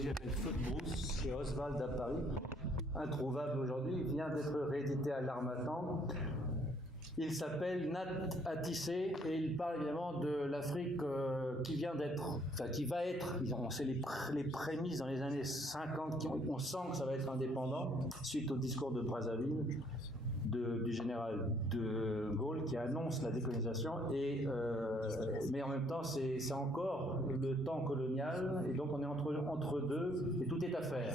Feu de brousse chez Oswald à Paris, introuvable aujourd'hui, il vient d'être réédité à l'Harmattan. Il s'appelle Nat Atissé et il parle évidemment de l'Afrique qui vient d'être, enfin qui va être, c'est les prémices dans les années 50, on sent que ça va être indépendant, suite au discours de Brazzaville, du général de Gaulle qui annonce la décolonisation, mais en même temps c'est encore le temps colonial et donc on est entre deux et tout est à faire.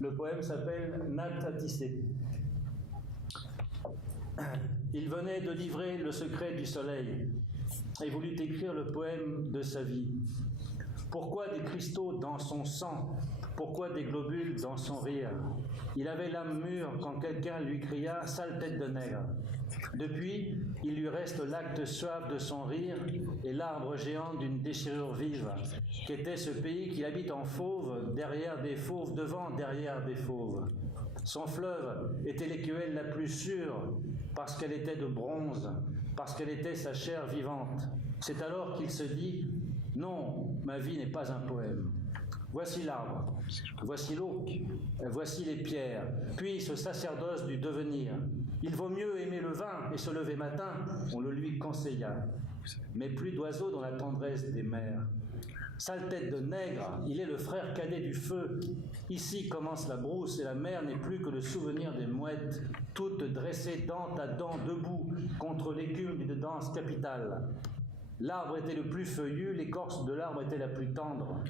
Le poème s'appelle Nat Atissé. Il venait de livrer le secret du soleil et voulut écrire le poème de sa vie. Pourquoi des cristaux dans son sang? Pourquoi des globules dans son rire? Il avait l'âme mûre quand quelqu'un lui cria « sale tête de nègre ». Depuis, il lui reste l'acte suave de son rire et l'arbre géant d'une déchirure vive, qu'était ce pays qu'il habite en fauve, derrière des fauves, devant, derrière des fauves. Son fleuve était l'écuelle la plus sûre, parce qu'elle était de bronze, parce qu'elle était sa chair vivante. C'est alors qu'il se dit « Non, ma vie n'est pas un poème. Voici l'arbre, voici l'eau, voici les pierres, puis ce sacerdoce du devenir. Il vaut mieux aimer le vin et se lever matin, on le lui conseilla. Mais plus d'oiseaux dans la tendresse des mers. Sale tête de nègre, il est le frère cadet du feu. Ici commence la brousse et la mer n'est plus que le souvenir des mouettes, toutes dressées dent à dent debout contre l'écume d'une danse capitale. L'arbre était le plus feuillu, l'écorce de l'arbre était la plus tendre.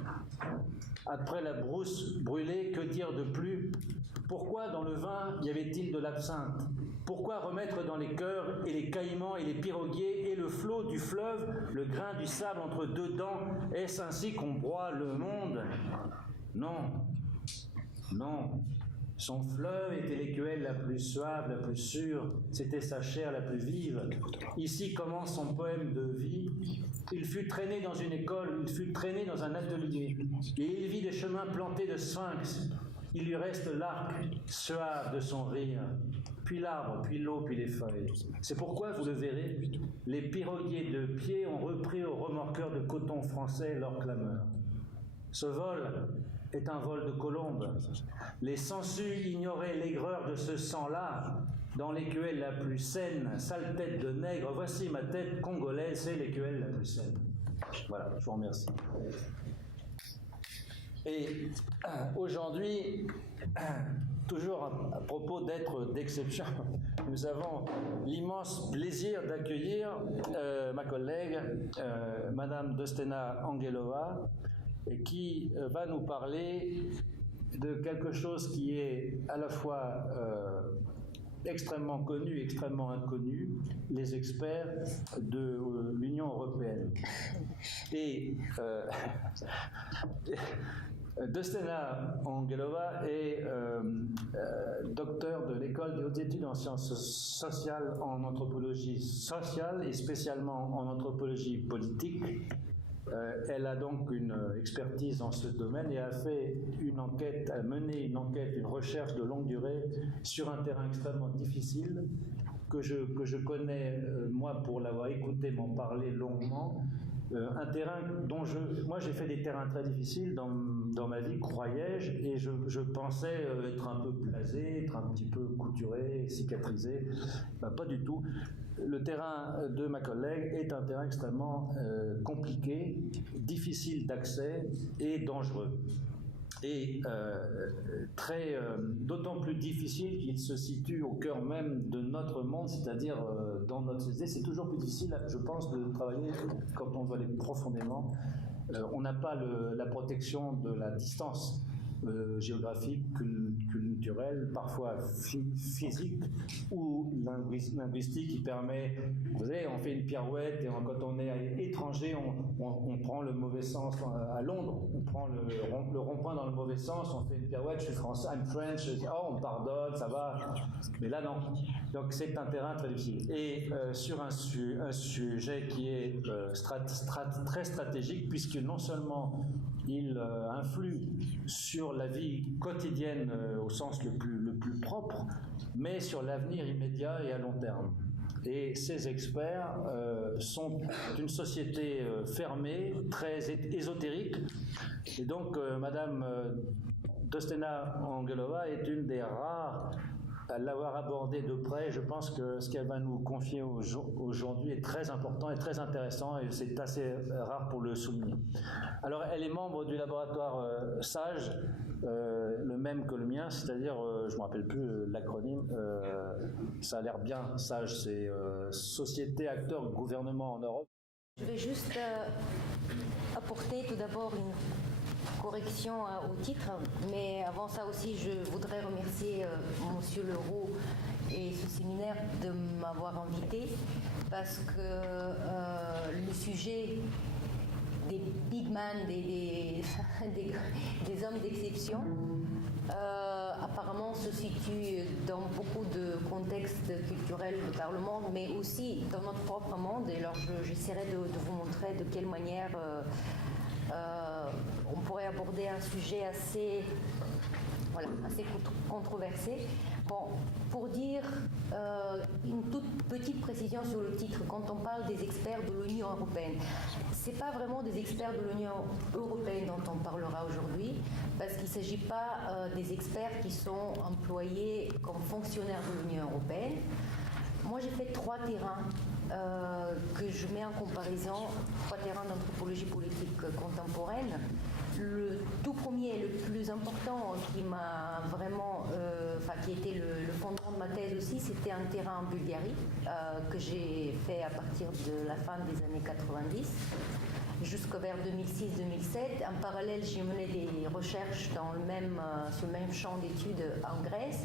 Après la brousse brûlée, que dire de plus? Pourquoi dans le vin y avait-il de l'absinthe? Pourquoi remettre dans les cœurs et les caïmans et les piroguiers et le flot du fleuve, le grain du sable entre deux dents? Est-ce ainsi qu'on broie le monde? Non, non. Son fleuve était l'écuelle la plus suave, la plus sûre, c'était sa chair la plus vive. Ici commence son poème de vie. Il fut traîné dans une école, il fut traîné dans un atelier, et il vit des chemins plantés de sphinx. Il lui reste l'arc suave de son rire, puis l'arbre, puis l'eau, puis les feuilles. C'est pourquoi, vous le verrez, les piroguiers de pied ont repris aux remorqueurs de coton français leur clameur. Ce vol est un vol de colombes. Les sangsues ignoraient l'aigreur de ce sang-là. Dans l'écuelle la plus saine, sale tête de nègre, voici ma tête congolaise, c'est l'écuelle la plus saine. Voilà, je vous remercie. Et aujourd'hui, toujours à propos d'être d'exception, nous avons l'immense plaisir d'accueillir ma collègue, Madame Dostena Angelova, et qui va nous parler de quelque chose qui est à la fois extrêmement connu et extrêmement inconnu, les experts de l'Union européenne. Et Dostena Angelova est docteur de l'école des hautes études en sciences sociales, en anthropologie sociale et spécialement en anthropologie politique. Elle a donc une expertise dans ce domaine et a fait une enquête, a mené une enquête, une recherche de longue durée sur un terrain extrêmement difficile que je connais, moi, pour l'avoir écouté m'en parler longuement. Un terrain dont moi j'ai fait des terrains très difficiles dans ma vie, croyais-je, et je pensais être un peu blasé, être un petit peu couturé, cicatrisé. Ben, pas du tout. Le terrain de ma collègue est un terrain extrêmement compliqué, difficile d'accès et dangereux. Et d'autant plus difficile qu'il se situe au cœur même de notre monde, c'est-à-dire dans notre société. C'est toujours plus difficile, je pense, de travailler quand on doit aller profondément. On n'a pas la protection de la distance géographique, culturelle, parfois physique ou linguistique qui permet, vous savez, on fait une pirouette et quand on est étranger, on prend le mauvais sens. À Londres, on prend le rond-point dans le mauvais sens, on fait une pirouette, je suis français, I'm French, on pardonne, ça va. Mais là, non. Donc c'est un terrain très difficile. Et sur un sujet qui est très stratégique, puisque non seulement il influe sur la vie quotidienne au sens le plus propre, mais sur l'avenir immédiat et à long terme. Et ces experts sont d'une société fermée, très ésotérique. Et donc, Madame Dostena Angelova est une des rares à l'avoir abordé de près. Je pense que ce qu'elle va nous confier aujourd'hui est très important et très intéressant, et c'est assez rare pour le souligner. Alors, elle est membre du laboratoire SAGE, le même que le mien, c'est-à-dire, je ne me rappelle plus l'acronyme, ça a l'air bien, SAGE, c'est Société, Acteurs, Gouvernement en Europe. Je vais juste apporter tout d'abord une correction au titre, mais avant ça aussi, je voudrais remercier Monsieur Leroux et ce séminaire de m'avoir invité, parce que le sujet des big men, des hommes d'exception, apparemment se situe dans beaucoup de contextes culturels dans le monde, mais aussi dans notre propre monde. Et alors j'essaierai de vous montrer de quelle manière on pourrait aborder un sujet assez controversé. Bon, pour dire une toute petite précision sur le titre, quand on parle des experts de l'Union européenne, ce n'est pas vraiment des experts de l'Union européenne dont on parlera aujourd'hui, parce qu'il ne s'agit pas des experts qui sont employés comme fonctionnaires de l'Union européenne. Moi, j'ai fait 3 terrains que je mets en comparaison, 3 terrains d'anthropologie politique contemporaine. Le tout premier et le plus important qui m'a vraiment, qui était le fondement de ma thèse aussi, c'était un terrain en Bulgarie que j'ai fait à partir de la fin des années 90 jusqu'au vers 2006-2007. En parallèle, j'ai mené des recherches dans sur le même champ d'études en Grèce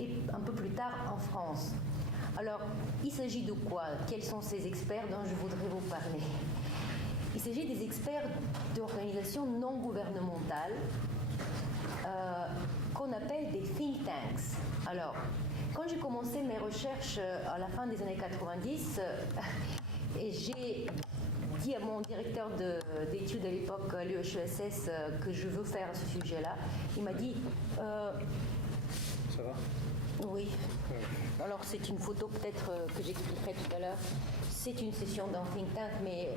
et un peu plus tard en France. Alors, il s'agit de quoi? Quels sont ces experts dont je voudrais vous parler? Il s'agit des experts d'organisations non gouvernementales qu'on appelle des think tanks. Alors, quand j'ai commencé mes recherches à la fin des années 90, et j'ai dit à mon directeur d'études à l'époque, à l'UHESS, que je veux faire ce sujet-là, il m'a dit... Ça va? Oui. Alors c'est une photo peut-être que j'expliquerai tout à l'heure. C'est une session d'un think tank, mais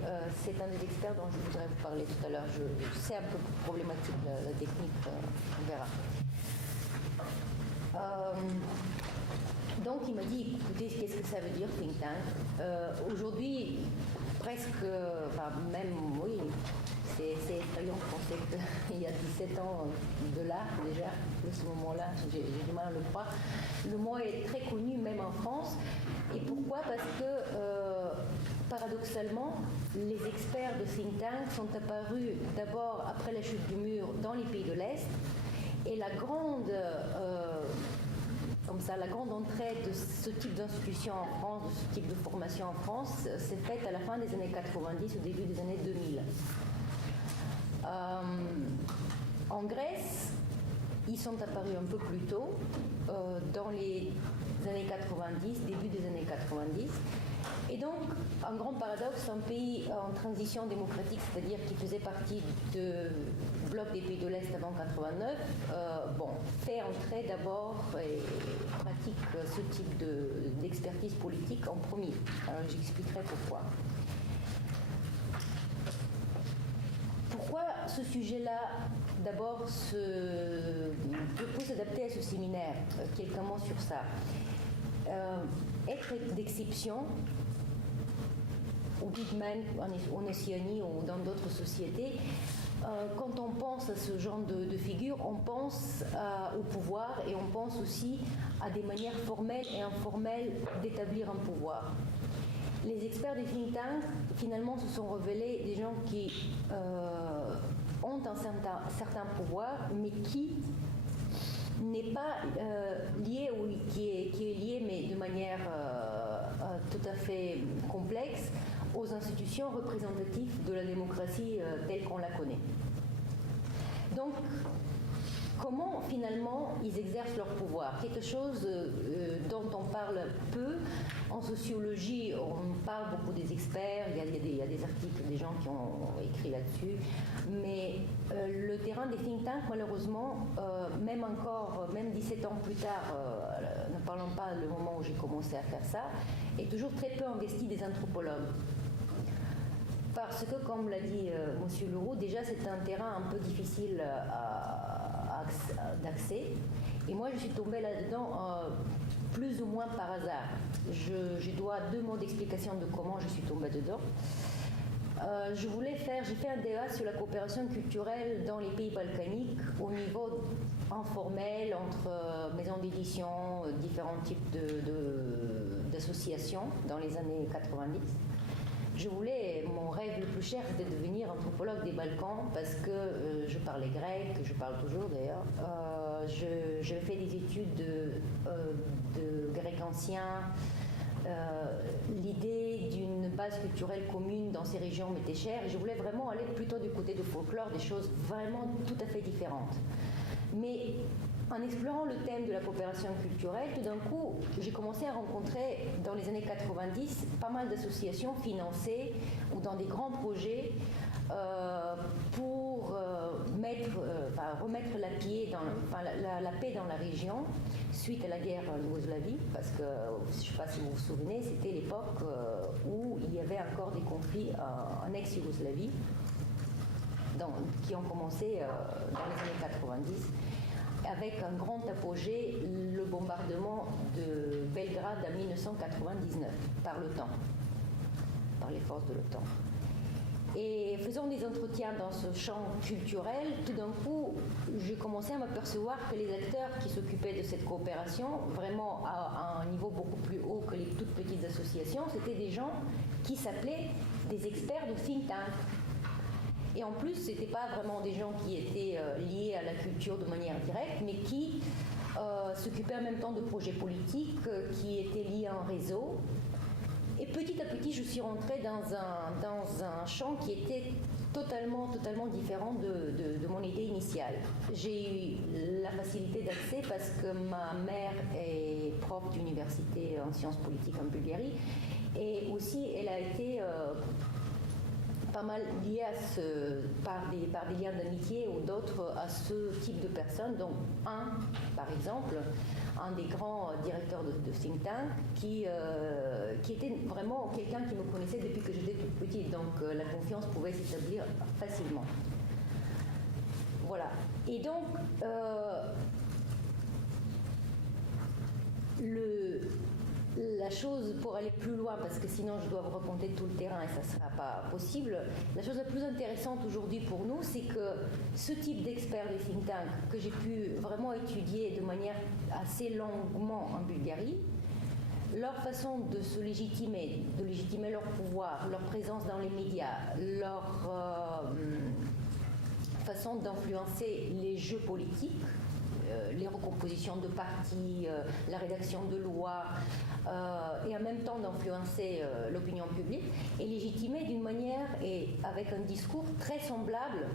c'est un des experts dont je voudrais vous parler tout à l'heure. C'est un peu problématique la technique, on verra. Donc il m'a dit, écoutez, qu'est-ce que ça veut dire think tank? Aujourd'hui, presque, même, oui, c'est effrayant de penser qu'il y a 17 ans de là, déjà, à ce moment-là, j'ai du mal à le croire. Le mot est très connu, même en France. Et pourquoi? Parce que, paradoxalement, les experts de think tank sont apparus d'abord après la chute du mur dans les pays de l'Est. Et la grande entrée de ce type d'institution en France, de ce type de formation en France, s'est faite à la fin des années 90, au début des années 2000. En Grèce, ils sont apparus un peu plus tôt, dans les années 90, début des années 90. Et donc, un grand paradoxe, un pays en transition démocratique, c'est-à-dire qui faisait partie du bloc des pays de l'Est avant 89, fait entrer d'abord et pratique ce type d'expertise politique en premier. Alors j'expliquerai pourquoi. Pourquoi ce sujet-là, d'abord, peut s'adapter à ce séminaire? Quelques mots sur ça. Être d'exception, au Big Man, en Océanie ou dans d'autres sociétés, quand on pense à ce genre de figure, on pense au pouvoir et on pense aussi à des manières formelles et informelles d'établir un pouvoir. Les experts des think tanks, finalement, se sont révélés des gens qui ont un certain pouvoir, mais qui n'est pas lié, ou qui est lié, mais de manière tout à fait complexe, aux institutions représentatives de la démocratie telle qu'on la connaît. Donc, comment finalement ils exercent leur pouvoir. Quelque chose dont on parle peu. En sociologie, on parle beaucoup des experts, il y a des articles, des gens qui ont écrit là-dessus, mais le terrain des think tanks, malheureusement, même 17 ans plus tard, ne parlons pas le moment où j'ai commencé à faire ça, est toujours très peu investi des anthropologues. Parce que, comme l'a dit M. Leroux, déjà c'est un terrain un peu difficile d'accès. Et moi, je suis tombée là-dedans plus ou moins par hasard. Je dois 2 mots d'explication de comment je suis tombée dedans. J'ai fait un débat sur la coopération culturelle dans les pays balkaniques au niveau informel entre maisons d'édition, différents types d'associations dans les années 90. Mon rêve le plus cher, c'était de devenir anthropologue des Balkans parce que je parlais grec, je parle toujours d'ailleurs. Je fais des études de grec ancien. L'idée d'une base culturelle commune dans ces régions m'était chère et je voulais vraiment aller plutôt du côté du folklore, des choses vraiment tout à fait différentes. Mais en explorant le thème de la coopération culturelle, tout d'un coup, j'ai commencé à rencontrer, dans les années 90, pas mal d'associations financées ou dans des grands projets pour remettre la paix dans la région suite à la guerre en Yougoslavie, parce que, je ne sais pas si vous vous souvenez, c'était l'époque où il y avait encore des conflits en ex-Yougoslavie qui ont commencé dans les années 90. Avec un grand apogée, le bombardement de Belgrade en 1999 par l'OTAN, par les forces de l'OTAN. Et faisant des entretiens dans ce champ culturel, tout d'un coup, j'ai commencé à m'apercevoir que les acteurs qui s'occupaient de cette coopération, vraiment à un niveau beaucoup plus haut que les toutes petites associations, c'était des gens qui s'appelaient des experts de think tank. Et en plus, ce n'étaient pas vraiment des gens qui étaient liés à la culture de manière directe, mais qui s'occupaient en même temps de projets politiques, qui étaient liés à un réseau. Et petit à petit, je suis rentrée dans un champ qui était totalement différent de mon idée initiale. J'ai eu la facilité d'accès parce que ma mère est prof d'université en sciences politiques en Bulgarie. Et aussi, elle a été pas mal liée par des liens d'amitié ou d'autres à ce type de personnes. Donc par exemple, un des grands directeurs de think tank qui était vraiment quelqu'un qui me connaissait depuis que j'étais toute petite. Donc la confiance pouvait s'établir facilement. Voilà. Et donc, la chose, pour aller plus loin, parce que sinon je dois vous raconter tout le terrain et ça ne sera pas possible, la chose la plus intéressante aujourd'hui pour nous, c'est que ce type d'experts de think tank que j'ai pu vraiment étudier de manière assez longuement en Bulgarie, leur façon de se légitimer, de légitimer leur pouvoir, leur présence dans les médias, leur façon d'influencer les jeux politiques, les recompositions de partis, la rédaction de lois, et en même temps d'influencer l'opinion publique, est légitimée d'une manière et avec un discours très semblable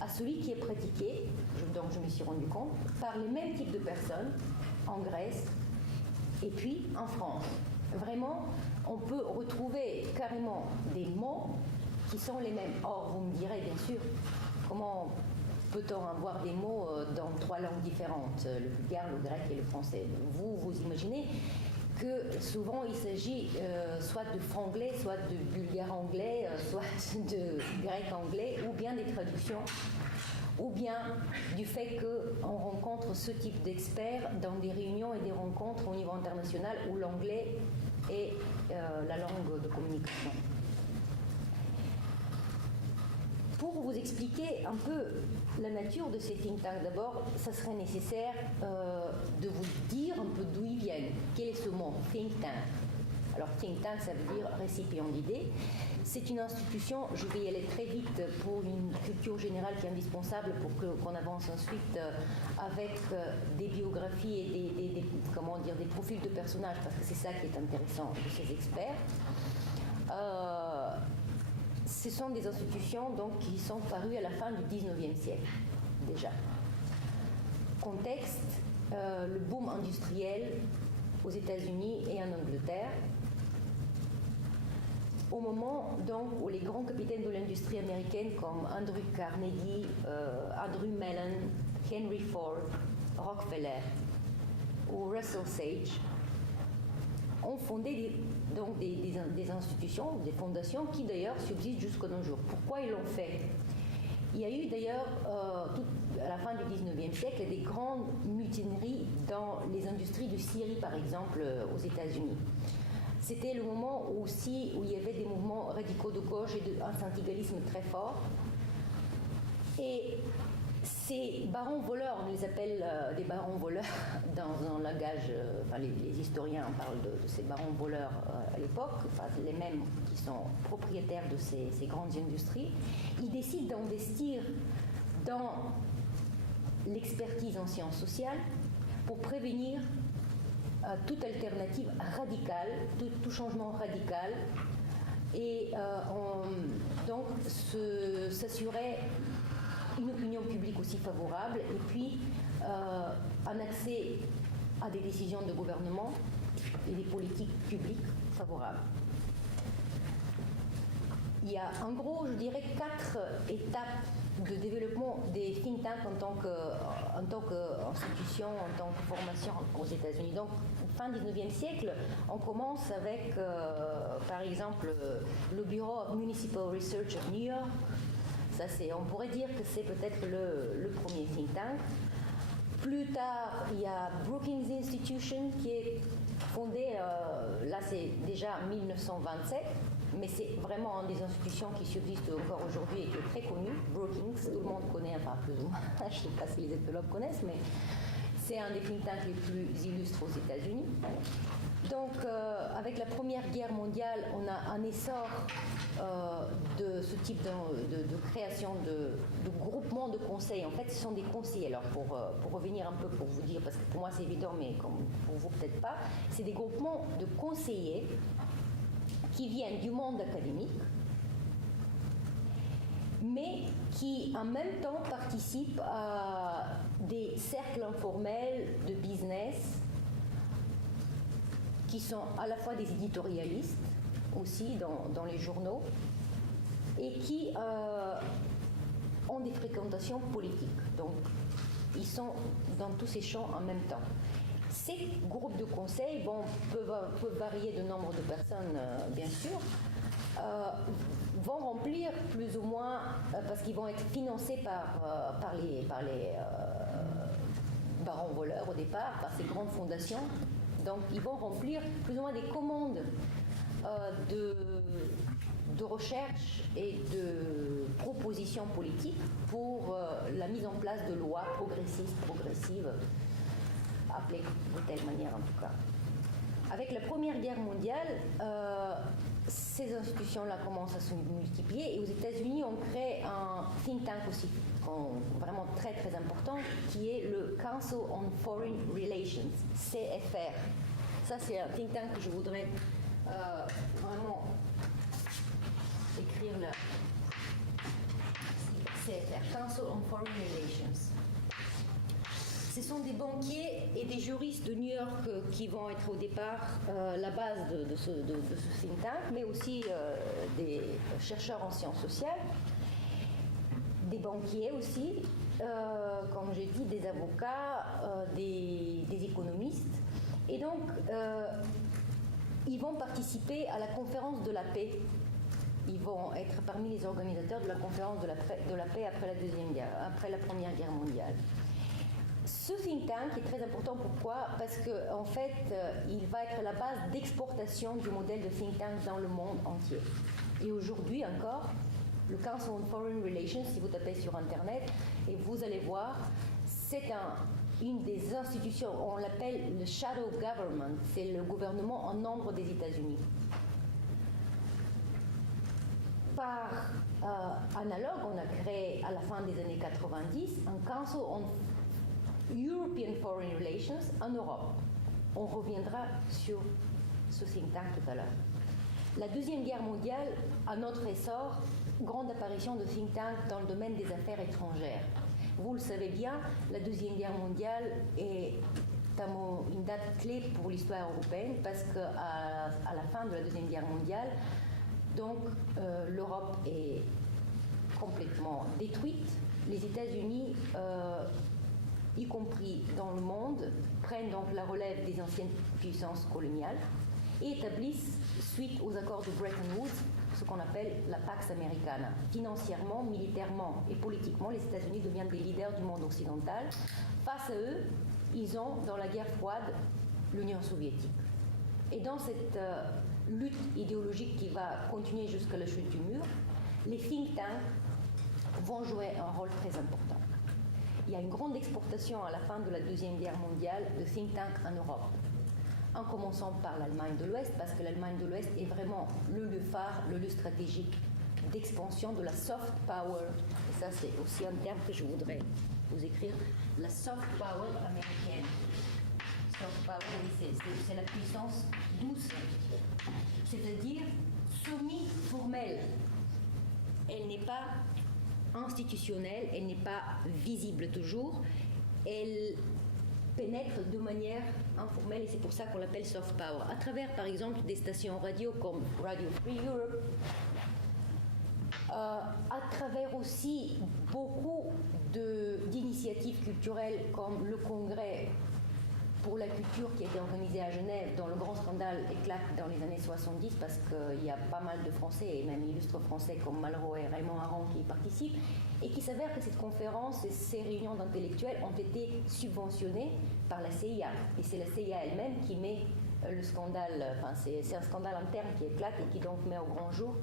à celui qui est pratiqué, donc je me suis rendu compte, par les mêmes types de personnes en Grèce et puis en France. Vraiment, on peut retrouver carrément des mots qui sont les mêmes. Or, vous me direz bien sûr, comment peut-on avoir des mots dans 3 langues différentes, le bulgare, le grec et le français? Vous imaginez que souvent il s'agit soit de franglais, soit de bulgare-anglais, soit de grec-anglais, ou bien des traductions, ou bien du fait qu'on rencontre ce type d'experts dans des réunions et des rencontres au niveau international où l'anglais est la langue de communication. Pour vous expliquer un peu la nature de ces think tanks, d'abord, ça serait nécessaire de vous dire un peu d'où ils viennent. Quel est ce mot, think tank? Alors, think tank, ça veut dire récipient d'idées. C'est une institution, je vais y aller très vite pour une culture générale qui est indispensable pour qu'on avance ensuite avec des biographies et des profils de personnages, parce que c'est ça qui est intéressant de ces experts. Ce sont des institutions donc, qui sont parues à la fin du 19e siècle, déjà. contexte le boom industriel aux États-Unis et en Angleterre, au moment donc où les grands capitaines de l'industrie américaine comme Andrew Carnegie, Andrew Mellon, Henry Ford, Rockefeller ou Russell Sage ont fondé des institutions, des fondations qui d'ailleurs subsistent jusqu'à nos jours. Pourquoi ils l'ont fait? Il y a eu d'ailleurs, à la fin du 19e siècle, des grandes mutineries dans les industries de Syrie, par exemple, aux États-Unis. C'était le moment aussi où il y avait des mouvements radicaux de gauche et un syndicalisme très fort. Et ces barons voleurs, on les appelle des barons voleurs dans un langage, les historiens parlent de ces barons voleurs à l'époque, les mêmes qui sont propriétaires de ces grandes industries, ils décident d'investir dans l'expertise en sciences sociales pour prévenir toute alternative radicale, tout changement radical, et donc s'assurer une opinion publique aussi favorable et puis un accès à des décisions de gouvernement et des politiques publiques favorables. Il y a en gros, je dirais, 4 étapes de développement des think tanks en tant qu'institution, en tant que formation aux États-Unis. Donc, fin 19e siècle, on commence avec, par exemple, le Bureau of Municipal Research of New York. Ça, on pourrait dire que c'est peut-être le premier think tank. Plus tard, il y a Brookings Institution qui est fondé, là c'est déjà 1927, mais c'est vraiment une des institutions qui subsiste encore aujourd'hui et qui est très connue. Brookings, tout le monde connaît, enfin plus ou moins, je ne sais pas si les ethnologues connaissent, mais c'est un des think tanks les plus illustres aux États-Unis. Donc, avec la Première Guerre mondiale, on a un essor de ce type de création de groupements de conseils. En fait, ce sont des conseillers. Alors, pour revenir un peu, pour vous dire, parce que pour moi c'est évident, mais comme pour vous peut-être pas, c'est des groupements de conseillers qui viennent du monde académique, mais qui en même temps participent à des cercles informels de business, qui sont à la fois des éditorialistes aussi dans les journaux et qui ont des fréquentations politiques. Donc, ils sont dans tous ces champs en même temps. Ces groupes de conseil peuvent varier de nombre de personnes, bien sûr, vont remplir plus ou moins, parce qu'ils vont être financés par les barons voleurs au départ, par ces grandes fondations. Donc, ils vont remplir plus ou moins des commandes de recherche et de propositions politiques pour la mise en place de lois progressives, appelées de telle manière en tout cas. Avec la Première Guerre mondiale, ces institutions-là commencent à se multiplier et aux États-Unis, on crée un think tank aussi vraiment très très important qui est le Council on Foreign Relations, CFR. Ça, c'est un think tank que je voudrais vraiment écrire là. CFR, Council on Foreign Relations. Ce sont des banquiers et des juristes de New York qui vont être au départ la base de ce think tank, mais aussi des chercheurs en sciences sociales, des banquiers aussi, comme j'ai dit, des avocats, des économistes. Et donc, ils vont participer à la conférence de la paix. Ils vont être parmi les organisateurs de la conférence de la paix après la Première Guerre mondiale. Ce think tank est très important. Pourquoi? Parce qu'en fait, il va être la base d'exportation du modèle de think tank dans le monde entier. Et aujourd'hui encore, le Council on Foreign Relations, si vous tapez sur Internet, et vous allez voir, c'est une des institutions, on l'appelle le shadow government, c'est le gouvernement en ombre des États-Unis. Par analogue, on a créé à la fin des années 90 un Council on European Foreign Relations en Europe. On reviendra sur ce think tank tout à l'heure. La Deuxième Guerre mondiale, à notre essor, grande apparition de think tank dans le domaine des affaires étrangères. Vous le savez bien, la Deuxième Guerre mondiale est une date clé pour l'histoire européenne parce qu'à la fin de la Deuxième Guerre mondiale, donc l'Europe est complètement détruite. Les États-Unis, y compris dans le monde, prennent donc la relève des anciennes puissances coloniales et établissent, suite aux accords de Bretton Woods, ce qu'on appelle la Pax Americana. Financièrement, militairement et politiquement, les États-Unis deviennent des leaders du monde occidental. Face à eux, ils ont, dans la guerre froide, l'Union soviétique. Et dans cette lutte idéologique qui va continuer jusqu'à la chute du mur, les think tanks vont jouer un rôle très important. Il y a une grande exportation à la fin de la Deuxième Guerre mondiale de think tanks en Europe, en commençant par l'Allemagne de l'Ouest, parce que l'Allemagne de l'Ouest est vraiment le lieu phare, le lieu stratégique d'expansion de la soft power. Et ça, c'est aussi un terme que je voudrais vous écrire, la soft power américaine. Soft power, c'est la puissance douce, c'est-à-dire semi-formelle. Elle n'est pas institutionnelle, elle n'est pas visible toujours, elle pénètre de manière informelle et c'est pour ça qu'on l'appelle soft power. À travers, par exemple, des stations radio comme Radio Free Europe, à travers aussi beaucoup d'initiatives culturelles comme le Congrès pour la culture qui a été organisé à Genève, dont le grand scandale éclate dans les années 70 parce qu'il y a pas mal de Français et même illustres Français comme Malraux et Raymond Aron qui y participent et qui s'avère que cette conférence et ces réunions d'intellectuels ont été subventionnées par la CIA. Et c'est la CIA elle-même qui met le scandale, enfin c'est un scandale interne qui éclate et qui donc met au grand jour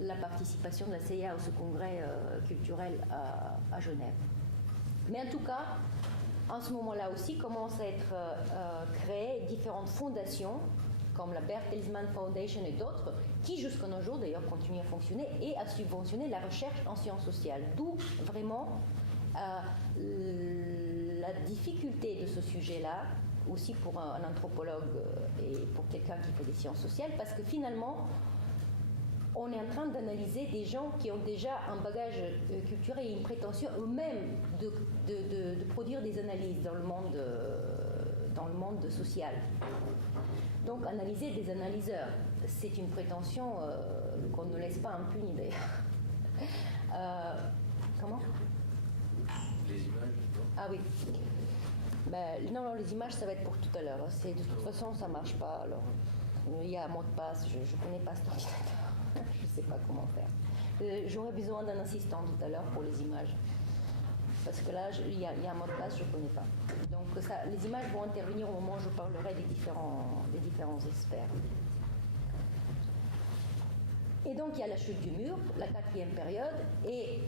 la participation de la CIA à ce congrès culturel à Genève. Mais en tout cas, en ce moment-là aussi, commencent à être créées différentes fondations, comme la Bertelsmann Foundation et d'autres, qui jusqu'à nos jours d'ailleurs continuent à fonctionner et à subventionner la recherche en sciences sociales. D'où vraiment la difficulté de ce sujet-là, aussi pour un anthropologue et pour quelqu'un qui fait des sciences sociales, parce que finalement, on est en train d'analyser des gens qui ont déjà un bagage culturel et une prétention eux-mêmes de produire des analyses dans le monde social. Donc analyser des analyseurs, c'est une prétention qu'on ne laisse pas impune d'ailleurs. Comment ? Les images, non ? Ah oui. Ben, non, les images, ça va être pour tout à l'heure. De toute façon, ça ne marche pas. Alors, il y a un mot de passe, je ne connais pas cet ordinateur. Je ne sais pas comment faire. J'aurais besoin d'un assistant tout à l'heure pour les images. Parce que là, il y a un mot de passe, je ne connais pas. Donc les images vont intervenir au moment où je parlerai des différents experts. Et donc, il y a la chute du mur, la 4e période, et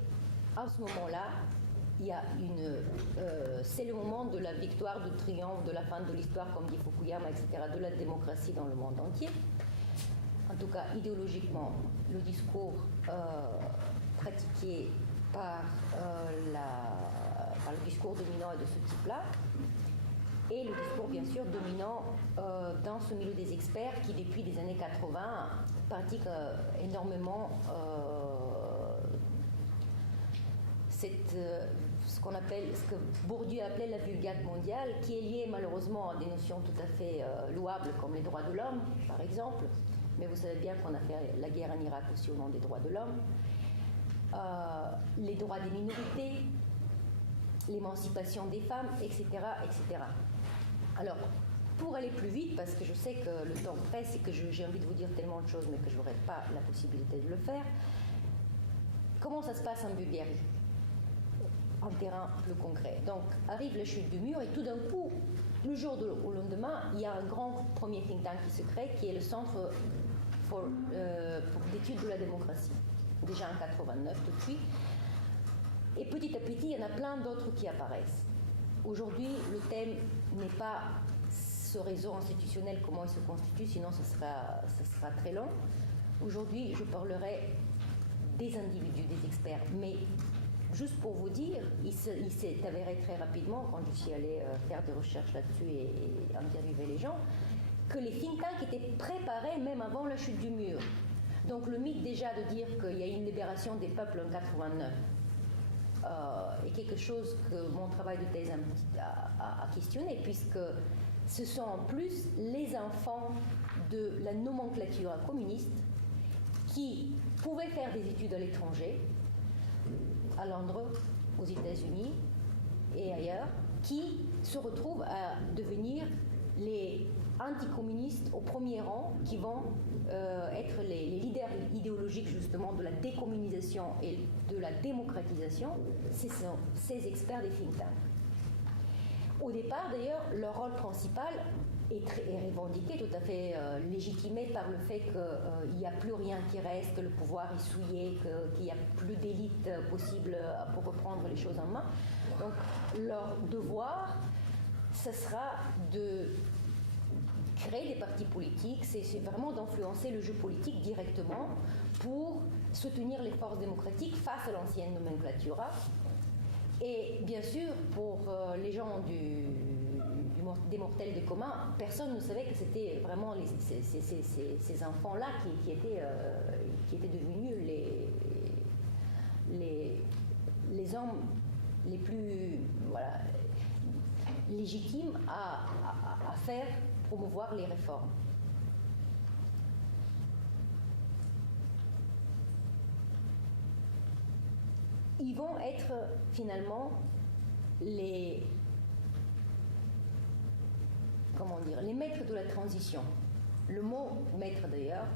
à ce moment-là, c'est le moment de la victoire, du triomphe, de la fin de l'histoire, comme dit Fukuyama, etc., de la démocratie dans le monde entier. En tout cas, idéologiquement, le discours pratiqué par le discours dominant est de ce type-là, et le discours, bien sûr, dominant dans ce milieu des experts qui, depuis les années 80, pratique énormément ce que Bourdieu appelait la vulgate mondiale, qui est liée malheureusement à des notions tout à fait louables comme les droits de l'homme, par exemple. Mais vous savez bien qu'on a fait la guerre en Irak aussi au nom des droits de l'homme. Les droits des minorités, l'émancipation des femmes, etc., etc. Alors, pour aller plus vite, parce que je sais que le temps presse et que j'ai envie de vous dire tellement de choses, mais que je n'aurai pas la possibilité de le faire, comment ça se passe en Bulgarie ? En terrain plus concret. Donc, arrive la chute du mur et tout d'un coup, le jour au lendemain, il y a un grand premier think tank qui se crée, qui est le Centre d'études de la démocratie. Déjà en 89 tout de suite. Et petit à petit, il y en a plein d'autres qui apparaissent. Aujourd'hui, le thème n'est pas ce réseau institutionnel, comment il se constitue, sinon ce sera très long. Aujourd'hui, je parlerai des individus, des experts. Mais juste pour vous dire, il s'est avéré très rapidement, quand je suis allée faire des recherches là-dessus et interviewer les gens, que les think tanks étaient préparés même avant la chute du mur. Donc le mythe déjà de dire qu'il y a une libération des peuples en 89, est quelque chose que mon travail de thèse a questionné, puisque ce sont en plus les enfants de la nomenclature communiste qui pouvaient faire des études à l'étranger, à Londres, aux États-Unis et ailleurs, qui se retrouvent à devenir les anticommunistes au premier rang, qui vont être les leaders idéologiques justement de la décommunisation et de la démocratisation. Ce sont ces experts des think tanks. Au départ, d'ailleurs, leur rôle principal est revendiqué, tout à fait légitimé par le fait qu'il n'y a plus rien qui reste, que le pouvoir est souillé, qu'il n'y a plus d'élite possible pour reprendre les choses en main. Donc, leur devoir, ce sera de créer des partis politiques, c'est vraiment d'influencer le jeu politique directement pour soutenir les forces démocratiques face à l'ancienne nomenclature. Et bien sûr, pour les gens des mortels de commun, personne ne savait que c'était vraiment ces enfants-là qui étaient devenus les hommes les plus légitimes à faire promouvoir les réformes. Ils vont être finalement les maîtres de la transition. Le mot maître d'ailleurs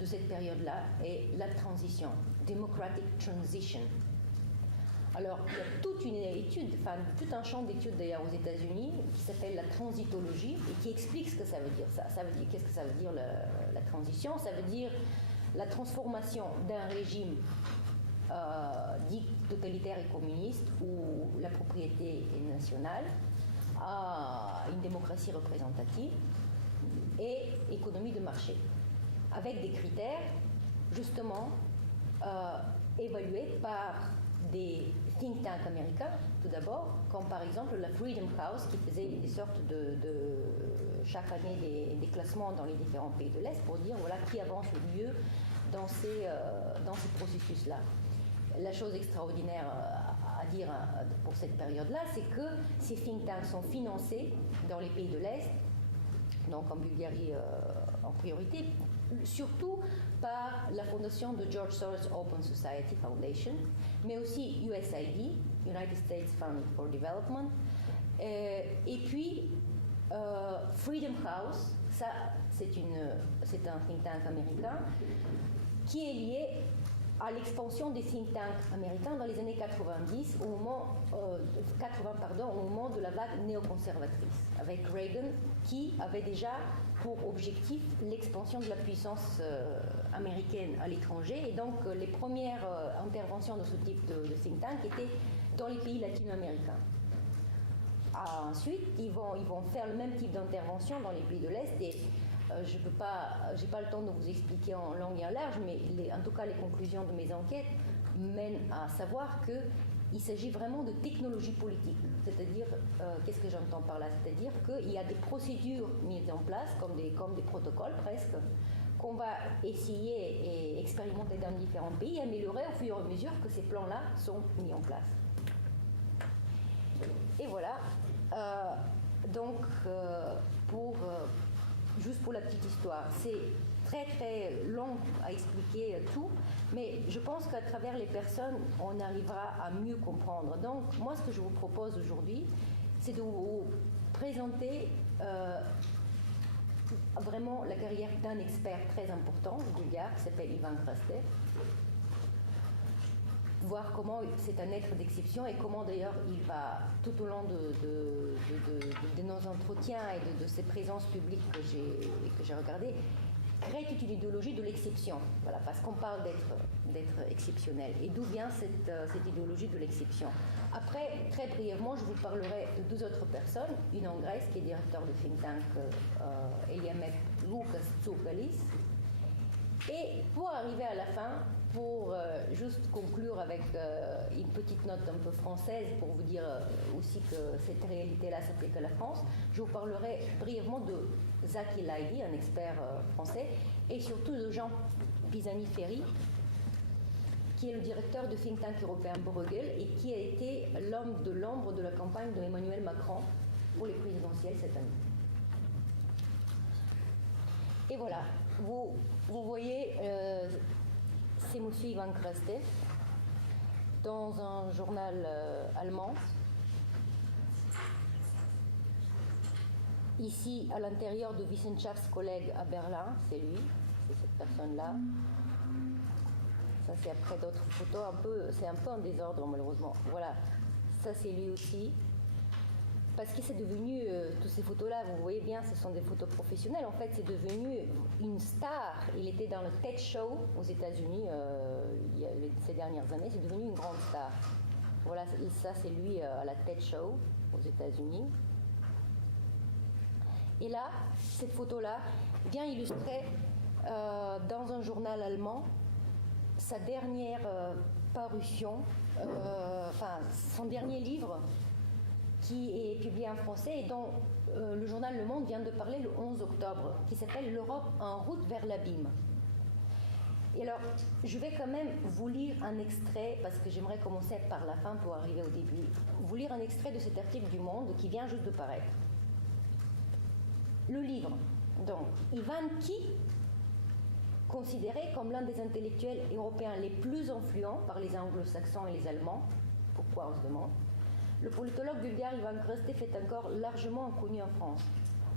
de cette période-là est la transition, democratic transition. Alors, il y a toute une étude, tout un champ d'études d'ailleurs aux États-Unis qui s'appelle la transitologie et qui explique ce que ça veut dire. Qu'est-ce que ça veut dire la transition? Ça veut dire la transformation d'un régime dit totalitaire et communiste où la propriété est nationale à une démocratie représentative et économie de marché, avec des critères justement évalués par des think tanks américains, tout d'abord, comme par exemple la Freedom House qui faisait des sortes de chaque année des classements dans les différents pays de l'Est pour dire voilà qui avance le mieux dans ces processus-là. La chose extraordinaire à dire pour cette période-là, c'est que ces think tanks sont financés dans les pays de l'Est, donc en Bulgarie en priorité, surtout par la fondation de George Soros Open Society Foundation, mais aussi USAID, United States Fund for Development, et puis Freedom House, ça c'est un think tank américain qui est lié à l'expansion des think tanks américains dans les années 90, au moment de la vague néoconservatrice, avec Reagan qui avait déjà pour objectif l'expansion de la puissance américaine à l'étranger. Et donc les premières interventions de ce type de think tank étaient dans les pays latino-américains. Ensuite, ils vont faire le même type d'intervention dans les pays de l'Est et je n'ai pas le temps de vous expliquer en long et en large, mais en tout cas les conclusions de mes enquêtes mènent à savoir qu'il s'agit vraiment de technologie politique. C'est-à-dire, qu'est-ce que j'entends par là? C'est-à-dire qu'il y a des procédures mises en place, comme des protocoles presque, qu'on va essayer et expérimenter dans différents pays et améliorer au fur et à mesure que ces plans-là sont mis en place. Et voilà. Juste pour la petite histoire, c'est très très long à expliquer tout, mais je pense qu'à travers les personnes, on arrivera à mieux comprendre. Donc, moi, ce que je vous propose aujourd'hui, c'est de vous présenter vraiment la carrière d'un expert très important, bulgare, qui s'appelle Ivan Krastev, voir comment c'est un être d'exception et comment d'ailleurs il va, tout au long de nos entretiens et de ces présences publiques que j'ai regardées, créer toute une idéologie de l'exception. Voilà, parce qu'on parle d'être exceptionnel. Et d'où vient cette idéologie de l'exception? Après, très brièvement, je vous parlerai de deux autres personnes, une en Grèce qui est directeur de think tank Eliamet Loukas Tsoukalis. Et pour arriver à la fin, pour juste conclure avec une petite note un peu française pour vous dire aussi que cette réalité-là s'applique à la France, je vous parlerai brièvement de Zaki Laïdi, un expert français, et surtout de Jean Pisani-Ferry, qui est le directeur du think tank européen Bruegel et qui a été l'homme de l'ombre de la campagne de Emmanuel Macron pour les présidentielles cette année. Et voilà, vous voyez, c'est M. Ivan Krastev dans un journal allemand. Ici, à l'intérieur de Wissenschaftskolleg à Berlin, c'est lui, c'est cette personne-là. Ça, c'est après d'autres photos, c'est un peu en désordre, malheureusement. Voilà, ça, c'est lui aussi. Parce que c'est devenu, toutes ces photos-là, vous voyez bien, ce sont des photos professionnelles. En fait, c'est devenu une star. Il était dans le TED Show aux États-Unis ces dernières années. C'est devenu une grande star. Voilà, ça, c'est lui à la TED Show aux États-Unis. Et là, cette photo-là vient illustrer dans un journal allemand sa dernière parution, son dernier livre qui est publié en français et dont le journal Le Monde vient de parler le 11 octobre, qui s'appelle « L'Europe en route vers l'abîme ». Et alors, je vais quand même vous lire un extrait, parce que j'aimerais commencer par la fin pour arriver au début, vous lire un extrait de cet article du Monde qui vient juste de paraître. Le livre, donc, Ivan Qui, considéré comme l'un des intellectuels européens les plus influents par les anglo-saxons et les allemands, pourquoi on se demande, le politologue bulgare Ivan Krastev est encore largement inconnu en France.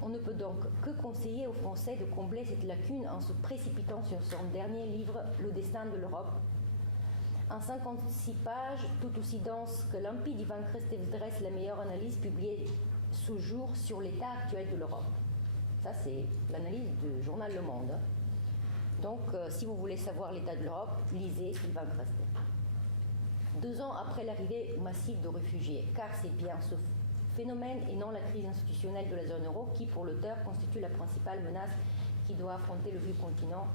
On ne peut donc que conseiller aux Français de combler cette lacune en se précipitant sur son dernier livre, Le destin de l'Europe. En 56 pages, tout aussi dense que limpide, Ivan Krastev dresse la meilleure analyse publiée ce jour sur l'état actuel de l'Europe. Ça, c'est l'analyse du journal Le Monde. Donc, si vous voulez savoir l'état de l'Europe, lisez Ivan Krastev. 2 ans après l'arrivée massive de réfugiés, car c'est bien ce phénomène et non la crise institutionnelle de la zone euro qui, pour l'auteur, constitue la principale menace qui doit affronter le vieux continent,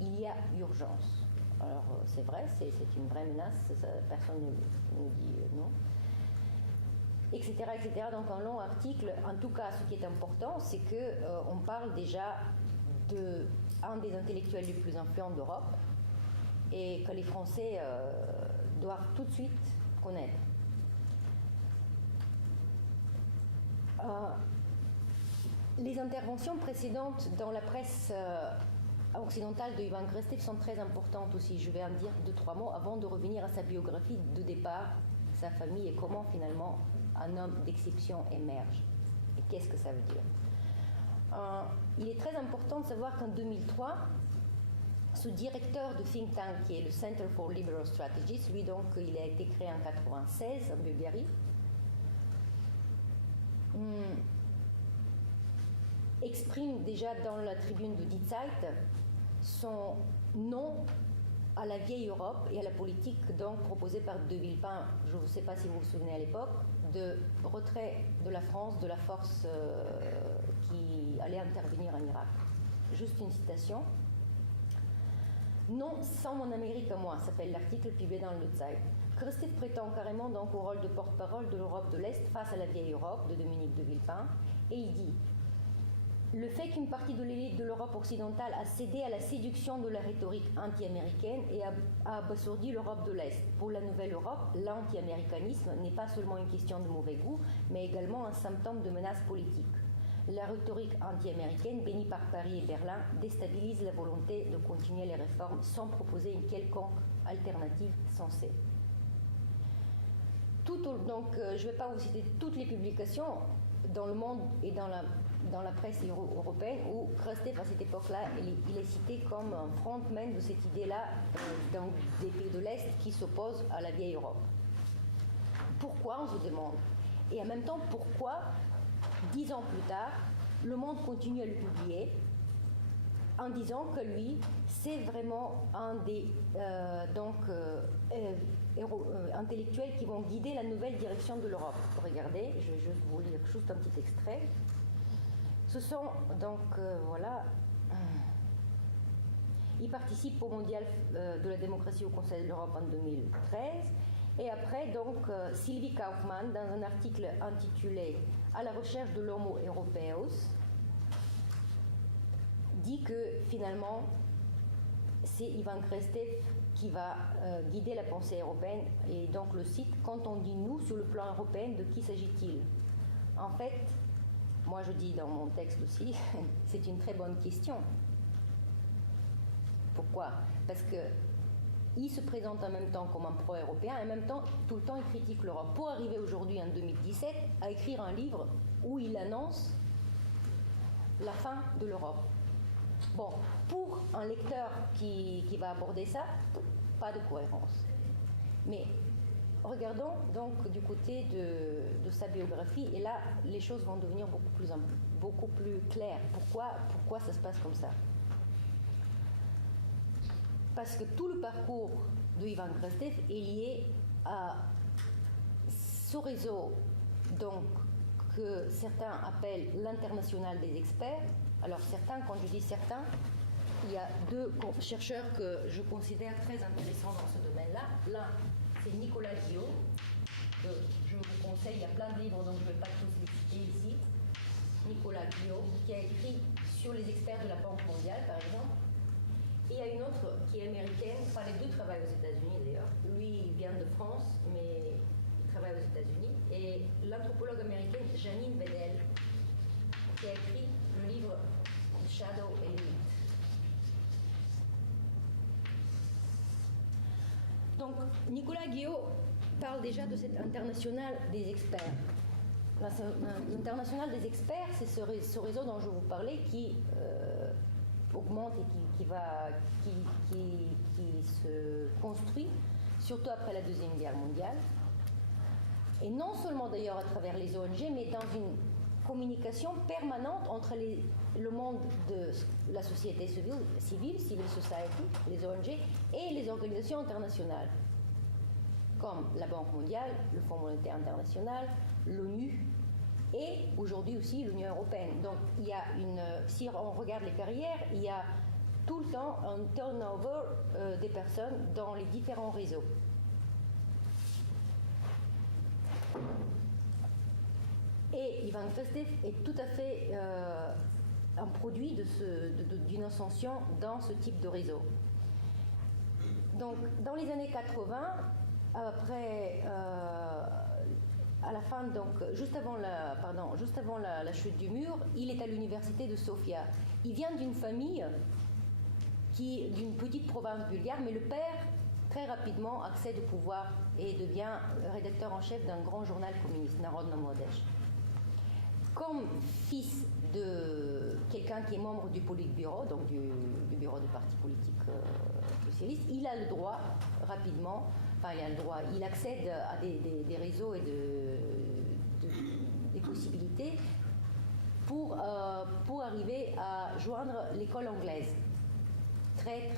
il y a urgence. Alors, c'est vrai, c'est une vraie menace, personne ne dit non. Etc., etc. Donc, un long article. En tout cas, ce qui est important, c'est qu'on parle déjà d'un des intellectuels les plus influents d'Europe et que les Français doivent tout de suite connaître. Les interventions précédentes dans la presse occidentale de Ivan Krastev sont très importantes aussi. Je vais en dire 2-3 mots avant de revenir à sa biographie de départ, sa famille et comment finalement un homme d'exception émerge. Et qu'est-ce que ça veut dire ? Il est très important de savoir qu'en 2003, ce directeur de think tank, qui est le Center for Liberal Strategies, lui donc, il a été créé en 1996 en Bulgarie, exprime déjà dans la tribune de Die Zeit son non à la vieille Europe et à la politique donc proposée par De Villepin, je ne sais pas si vous vous souvenez à l'époque, de retrait de la France de la force qui allait intervenir en Irak. Juste une citation. Non, sans mon Amérique à moi, s'appelle l'article publié dans le Zeit. Krastev prétend carrément donc au rôle de porte-parole de l'Europe de l'Est face à la vieille Europe de Dominique de Villepin, et il dit: le fait qu'une partie de l'élite de l'Europe occidentale a cédé à la séduction de la rhétorique anti-américaine et a abasourdi l'Europe de l'Est. Pour la nouvelle Europe, l'anti-américanisme n'est pas seulement une question de mauvais goût, mais également un symptôme de menace politique. La rhétorique anti-américaine, bénie par Paris et Berlin, déstabilise la volonté de continuer les réformes sans proposer une quelconque alternative sensée. Donc, je ne vais pas vous citer toutes les publications dans le monde et dans la presse européenne où Krastev, à cette époque-là, il est cité comme un frontman de cette idée-là dans des pays de l'Est qui s'opposent à la vieille Europe. Pourquoi, on se demande. Et en même temps, pourquoi 10 ans plus tard, Le Monde continue à le publier en disant que lui, c'est vraiment un des intellectuels qui vont guider la nouvelle direction de l'Europe. Regardez, je vais juste vous lire juste un petit extrait. Ce sont donc, voilà, il participe au Mondial de la démocratie au Conseil de l'Europe en 2013. Et après, donc, Sylvie Kaufmann, dans un article intitulé « À la recherche de l'homo europeus », dit que finalement, c'est Ivan Krastev qui va guider la pensée européenne. Et donc le cite, quand on dit nous sur le plan européen, de qui s'agit-il? En fait, moi je dis dans mon texte aussi, c'est une très bonne question. Pourquoi? Parce qu'il se présente en même temps comme un pro-européen, et en même temps, tout le temps, il critique l'Europe. Pour arriver aujourd'hui, en 2017, à écrire un livre où il annonce la fin de l'Europe. Bon, pour un lecteur qui va aborder ça, pas de cohérence. Mais regardons donc du côté de sa biographie, et là, les choses vont devenir beaucoup plus claires. Pourquoi ça se passe comme ça? Parce que tout le parcours de Ivan Krastev est lié à ce réseau donc, que certains appellent l'international des experts. Alors certains, quand je dis certains, il y a deux chercheurs que je considère très intéressants dans ce domaine-là. L'un, c'est Nicolas Guillot. Je vous conseille, il y a plein de livres, donc je ne vais pas tous les citer ici. Nicolas Guillot, qui a écrit sur les experts de la Banque mondiale, par exemple. Et il y a une autre qui est américaine, enfin les deux travaillent aux États-Unis d'ailleurs. Lui, il vient de France, mais il travaille aux États-Unis. Et l'anthropologue américaine Janine Bedell, qui a écrit le livre Shadow and Meat. Donc, Nicolas Guillot parle déjà de cette internationale des experts. L'international des experts, c'est ce réseau dont je vous parlais qui augmente et qui se construit, surtout après la Deuxième Guerre mondiale. Et non seulement d'ailleurs à travers les ONG, mais dans une communication permanente entre le monde de la société civile, civil society, les ONG, et les organisations internationales, comme la Banque mondiale, le Fonds monétaire international, l'ONU, et aujourd'hui aussi l'Union européenne. Donc il y a si on regarde les carrières, il y a tout le temps un turnover des personnes dans les différents réseaux. Et Ivan Krastev est tout à fait un produit d'une ascension dans ce type de réseau. Donc dans les années 80, après à la fin, donc juste avant la chute du mur, il est à l'université de Sofia. Il vient d'une famille d'une petite province bulgare, mais le père très rapidement accède au pouvoir et devient rédacteur en chef d'un grand journal communiste, Narodno Mladež. Comme fils de quelqu'un qui est membre du Politburo, donc du bureau du parti politique socialiste, il a le droit rapidement. Enfin, il accède à des réseaux et des possibilités pour arriver à joindre l'école anglaise, très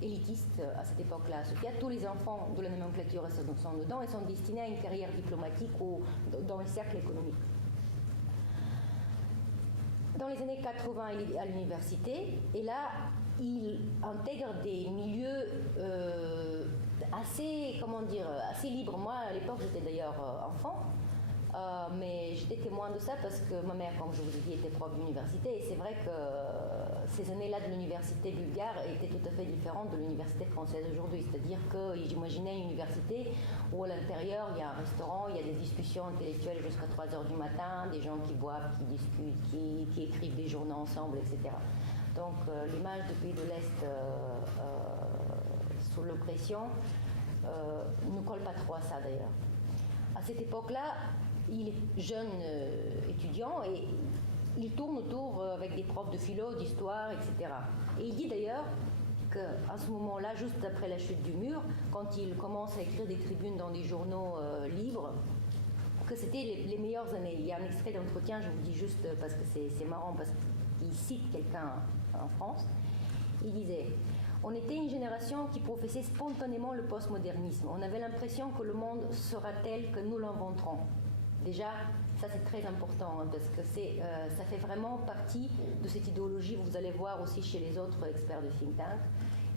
élitiste à cette époque-là. Sofia, tous les enfants de la nomenclature sont dedans et sont destinés à une carrière diplomatique ou dans les cercles économiques. Dans les années 80, il est à l'université et là, il intègre des milieux assez libres. Moi, à l'époque, j'étais d'ailleurs enfant, mais j'étais témoin de ça parce que ma mère, comme je vous ai dit, était prof d'université. Et c'est vrai que ces années-là de l'université bulgare étaient tout à fait différentes de l'université française aujourd'hui. C'est-à-dire que j'imaginais une université où à l'intérieur, il y a un restaurant, il y a des discussions intellectuelles jusqu'à 3 h du matin, des gens qui boivent, qui discutent, qui écrivent des journaux ensemble, etc. Donc l'image du pays de l'Est sous l'oppression ne colle pas trop à ça d'ailleurs. À cette époque-là, il est jeune étudiant et il tourne autour avec des profs de philo, d'histoire, etc. Et il dit d'ailleurs qu'à ce moment-là, juste après la chute du mur, quand il commence à écrire des tribunes dans des journaux libres, que c'était les meilleures années. Il y a un extrait d'entretien, je vous dis juste parce que c'est marrant, parce qu'il cite quelqu'un en France. Il disait: on était une génération qui professait spontanément le postmodernisme. On avait l'impression que le monde sera tel que nous l'inventerons. Déjà, ça c'est très important, hein, parce que ça fait vraiment partie de cette idéologie. Vous allez voir aussi chez les autres experts de think tank.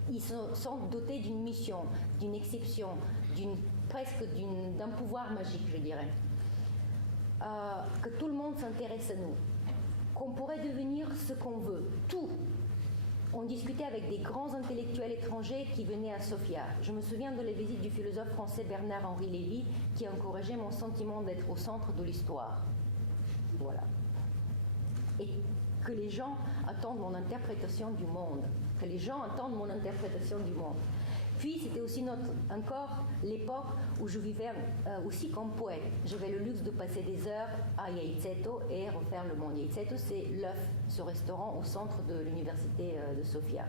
Ils sont dotés d'une mission, d'une exception, d'un pouvoir magique, je dirais. Que tout le monde s'intéresse à nous, qu'on pourrait devenir ce qu'on veut, tout. On discutait avec des grands intellectuels étrangers qui venaient à Sofia. Je me souviens de la visite du philosophe français Bernard-Henri Lévy qui encourageait mon sentiment d'être au centre de l'histoire. Voilà. Et que les gens attendent mon interprétation du monde. Que les gens attendent mon interprétation du monde. Puis c'était aussi encore l'époque où je vivais aussi comme poète. J'avais le luxe de passer des heures à Yaitseto et refaire le monde. Yaitseto, c'est l'œuf, ce restaurant au centre de l'université de Sofia.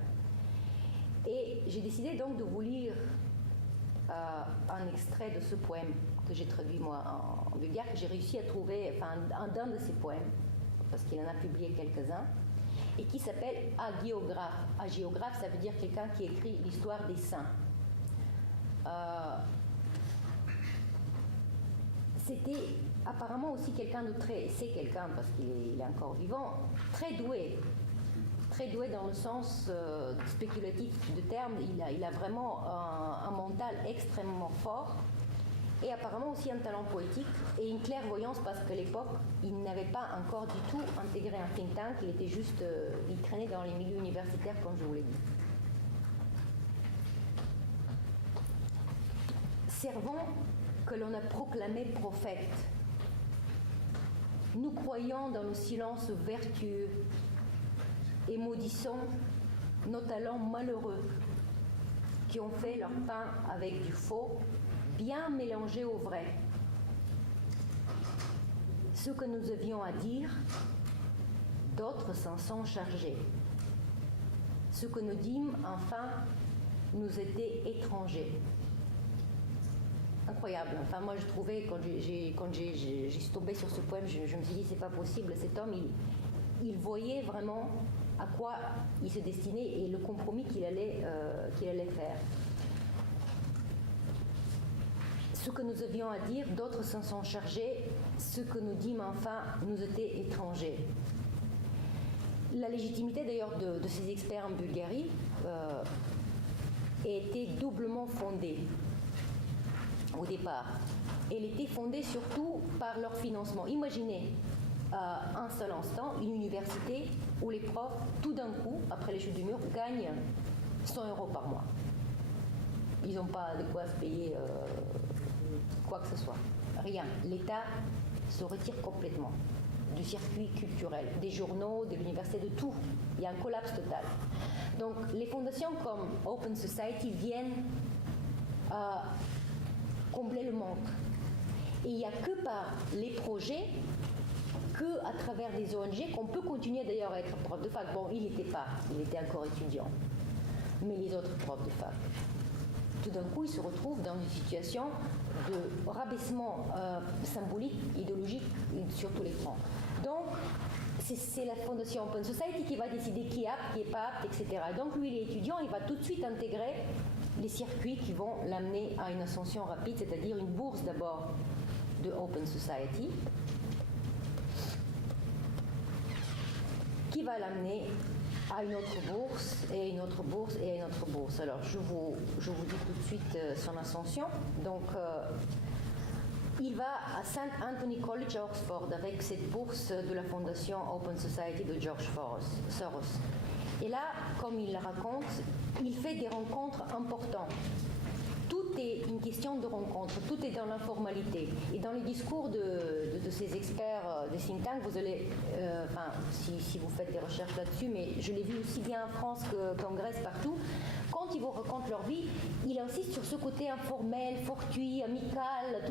Et j'ai décidé donc de vous lire un extrait de ce poème que j'ai traduit moi en bulgare, que j'ai réussi à trouver, enfin d'un de ses poèmes, parce qu'il en a publié quelques-uns, et qui s'appelle Hagiographe. Hagiographe, ça veut dire quelqu'un qui écrit l'histoire des saints. C'était apparemment aussi quelqu'un de très, c'est quelqu'un parce qu'il est encore vivant, très doué dans le sens spéculatif du terme. Il a vraiment un mental extrêmement fort et apparemment aussi un talent poétique et une clairvoyance parce qu'à l'époque, il n'avait pas encore du tout intégré un think tank, il était juste, il traînait dans les milieux universitaires comme je vous l'ai dit. Servant que l'on a proclamé prophète, nous croyons dans le silence vertueux et maudissons nos talents malheureux qui ont fait leur pain avec du faux, bien mélangé au vrai. Ce que nous avions à dire, d'autres s'en sont chargés. Ce que nous dîmes, enfin, nous était étrangers. Incroyable. Enfin, moi, je trouvais, quand j'ai suis tombée sur ce poème, je me suis dit, c'est pas possible. Cet homme, il voyait vraiment à quoi il se destinait et le compromis qu'il allait faire. Ce que nous avions à dire, d'autres s'en sont chargés. Ce que nous dîmes, enfin, nous était étrangers. La légitimité, d'ailleurs, de ces experts en Bulgarie était doublement fondée au départ. Elle était fondée surtout par leur financement. Imaginez un seul instant une université où les profs, tout d'un coup, après les chutes du mur, gagnent 100 € par mois. Ils n'ont pas de quoi se payer quoi que ce soit. Rien. L'État se retire complètement du circuit culturel, des journaux, de l'université, de tout. Il y a un collapse total. Donc les fondations comme Open Society viennent combler le manque. Et il n'y a que par les projets, que à travers des ONG, qu'on peut continuer d'ailleurs à être prof de fac. Bon, il était encore étudiant. Mais les autres profs de fac, tout d'un coup, ils se retrouvent dans une situation de rabaissement symbolique, idéologique, sur tous les fronts. Donc, c'est la fondation Open Society qui va décider qui est apte, qui n'est pas apte, etc. Donc, lui, il est étudiant, il va tout de suite intégrer les circuits qui vont l'amener à une ascension rapide, c'est-à-dire une bourse d'abord de Open Society, qui va l'amener à une autre bourse, et une autre bourse, et une autre bourse. Alors, je vous dis tout de suite son ascension. Donc, il va à St. Anthony College à Oxford avec cette bourse de la fondation Open Society de George Soros. Et là, comme il le raconte, il fait des rencontres importantes. Tout est une question de rencontre, tout est dans l'informalité. Et dans les discours de ces experts des think tanks, vous allez, si vous faites des recherches là-dessus, mais je l'ai vu aussi bien en France qu'en Grèce, partout, quand ils vous racontent leur vie, ils insistent sur ce côté informel, fortuit, amical,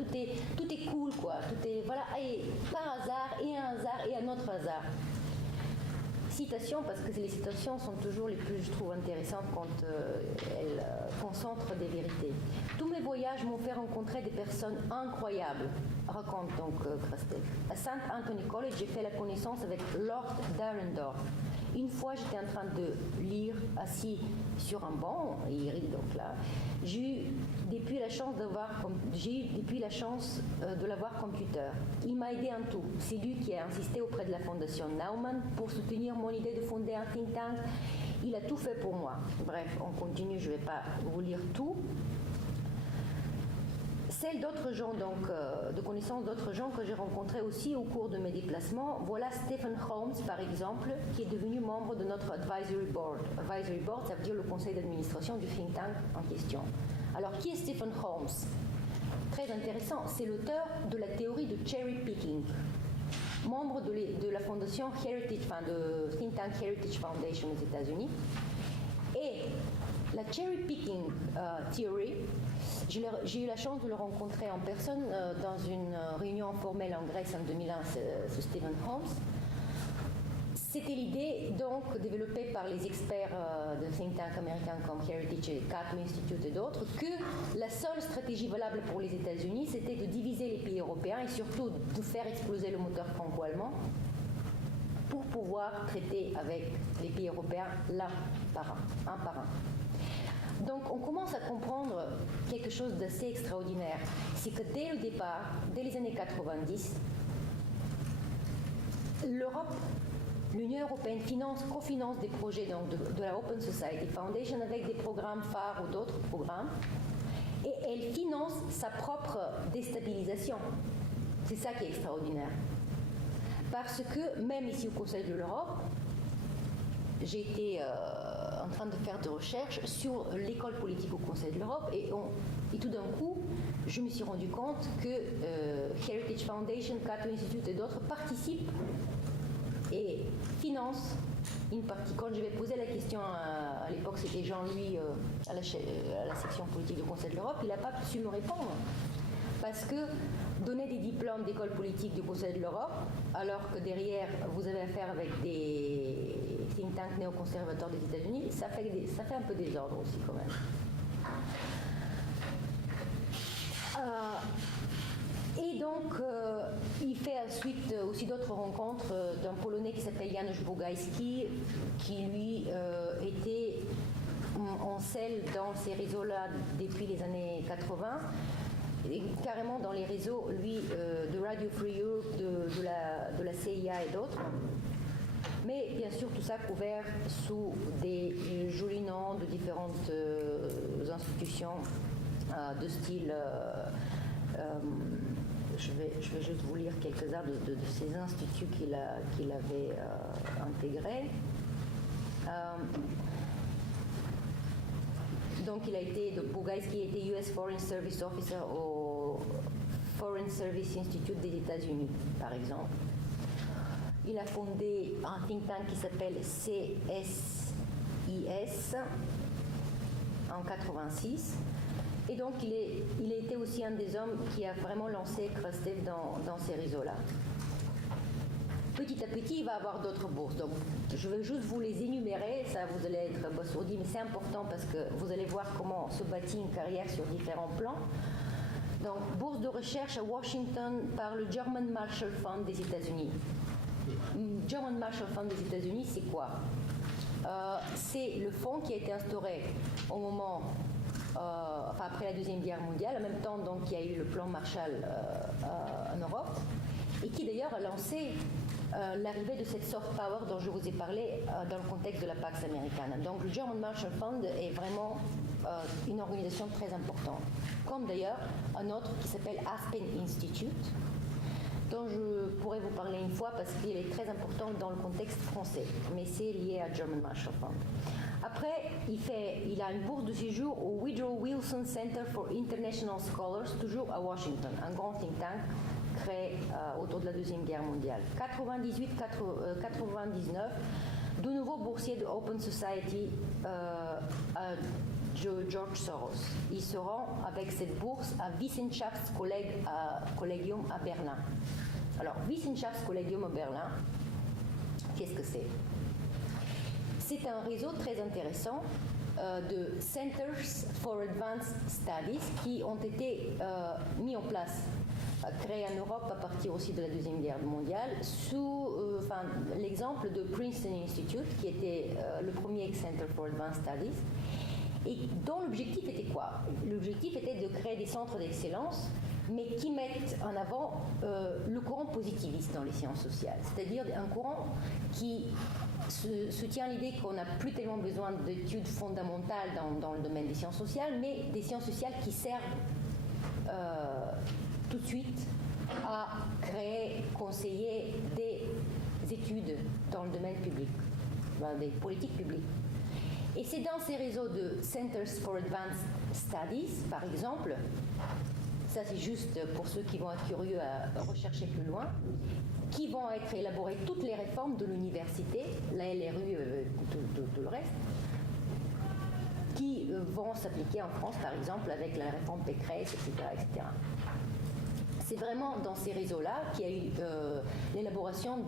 tout est cool, quoi. Tout est, voilà, et par hasard, et un hasard, et un autre hasard. Citations, parce que les citations sont toujours les plus, je trouve, intéressantes quand elles concentrent des vérités. Tous mes voyages m'ont fait rencontrer des personnes incroyables, raconte donc Krastel. À St. Anthony College, j'ai fait la connaissance avec Lord Darendorf. Une fois, j'étais en train de lire, assis sur un banc, et il rit donc là. J'ai eu depuis la chance de l'avoir comme tuteur. Il m'a aidé en tout. C'est lui qui a insisté auprès de la fondation Naumann pour soutenir mon idée de fonder un think tank. Il a tout fait pour moi. Bref, on continue, je ne vais pas vous lire tout. Celle d'autres gens, donc de connaissances d'autres gens que j'ai rencontrés aussi au cours de mes déplacements, voilà Stephen Holmes par exemple, qui est devenu membre de notre advisory board. Advisory board, ça veut dire le conseil d'administration du think tank en question. Alors qui est Stephen Holmes? Très intéressant, c'est l'auteur de la théorie de cherry picking, membre de la fondation Heritage, de think tank Heritage Foundation aux États-Unis. Et la cherry picking theory, j'ai eu la chance de le rencontrer en personne dans une réunion informelle en Grèce en 2001, ce Stephen Holmes. C'était l'idée donc développée par les experts de think tank américains comme Heritage et Cato Institute et d'autres, que la seule stratégie valable pour les États-Unis, c'était de diviser les pays européens et surtout de faire exploser le moteur franco-allemand pour pouvoir traiter avec les pays européens l'un par un. Donc on commence à comprendre quelque chose d'assez extraordinaire. C'est que dès le départ, dès les années 90, l'Union européenne cofinance des projets donc, de la Open Society Foundation avec des programmes phares ou d'autres programmes, et elle finance sa propre déstabilisation. C'est ça qui est extraordinaire. Parce que même ici au Conseil de l'Europe, j'ai été en train de faire des recherches sur l'école politique au Conseil de l'Europe et tout d'un coup, je me suis rendu compte que Heritage Foundation, Cato Institute et d'autres participent et financent une partie. Quand je vais poser la question, à l'époque c'était Jean-Louis à la section politique du Conseil de l'Europe, il n'a pas su me répondre. Parce que donner des diplômes d'école politique du Conseil de l'Europe, alors que derrière vous avez affaire avec des think tanks néoconservateurs des États-Unis, ça fait un peu désordre aussi quand même. Et donc, il fait ensuite aussi d'autres rencontres d'un Polonais qui s'appelle Janusz Bugajski, qui lui était en selle dans ces réseaux-là depuis les années 80. Et carrément dans les réseaux, lui, de Radio Free Europe, de la CIA et d'autres. Mais bien sûr, tout ça couvert sous des jolis noms de différentes institutions de style... je vais juste vous lire quelques-uns de ces instituts qu'il avait intégrés. Donc il a été, Bugajski a été US Foreign Service Officer au Foreign Service Institute des États-Unis, par exemple. Il a fondé un think tank qui s'appelle CSIS en 86. Et donc il a été aussi un des hommes qui a vraiment lancé Krastev dans ces réseaux-là. Petit à petit, il va avoir d'autres bourses. Donc, je vais juste vous les énumérer. Ça, vous allez être abasourdi, mais c'est important parce que vous allez voir comment se bâtit une carrière sur différents plans. Donc, bourse de recherche à Washington par le German Marshall Fund des États-Unis. German Marshall Fund des États-Unis, c'est quoi? C'est le fonds qui a été instauré au moment, après la Deuxième Guerre mondiale, en même temps donc il y a eu le plan Marshall en Europe, et qui d'ailleurs a lancé l'arrivée de cette soft power dont je vous ai parlé dans le contexte de la Pax Americana. Donc le German Marshall Fund est vraiment une organisation très importante, comme d'ailleurs un autre qui s'appelle Aspen Institute, dont je pourrais vous parler une fois parce qu'il est très important dans le contexte français, mais c'est lié à German Marshall Fund. Après, il a une bourse de séjour au Woodrow Wilson Center for International Scholars, toujours à Washington, un grand think tank créé autour de la Deuxième Guerre mondiale. 98-99, de nouveau boursier de Open Society à George Soros. Il se rend avec cette bourse à Wissenschaftskollegium à Berlin. Alors, Wissenschaftskollegium à Berlin, qu'est-ce que c'est? C'est un réseau très intéressant de Centers for Advanced Studies qui ont été mis en place, créés en Europe à partir aussi de la Deuxième Guerre mondiale, sous l'exemple de Princeton Institute, qui était le premier Center for Advanced Studies, et dont l'objectif était quoi? L'objectif était de créer des centres d'excellence, mais qui mettent en avant le courant positiviste dans les sciences sociales, c'est-à-dire un courant qui soutient l'idée qu'on n'a plus tellement besoin d'études fondamentales dans le domaine des sciences sociales, mais des sciences sociales qui servent tout de suite à créer, conseiller des études dans le domaine public, des politiques publiques. Et c'est dans ces réseaux de Centers for Advanced Studies, par exemple, ça c'est juste pour ceux qui vont être curieux à rechercher plus loin, qui vont être élaborées toutes les réformes de l'université, la LRU, tout le reste, qui vont s'appliquer en France, par exemple, avec la réforme Pécresse, etc. etc. C'est vraiment dans ces réseaux-là qu'il y a eu l'élaboration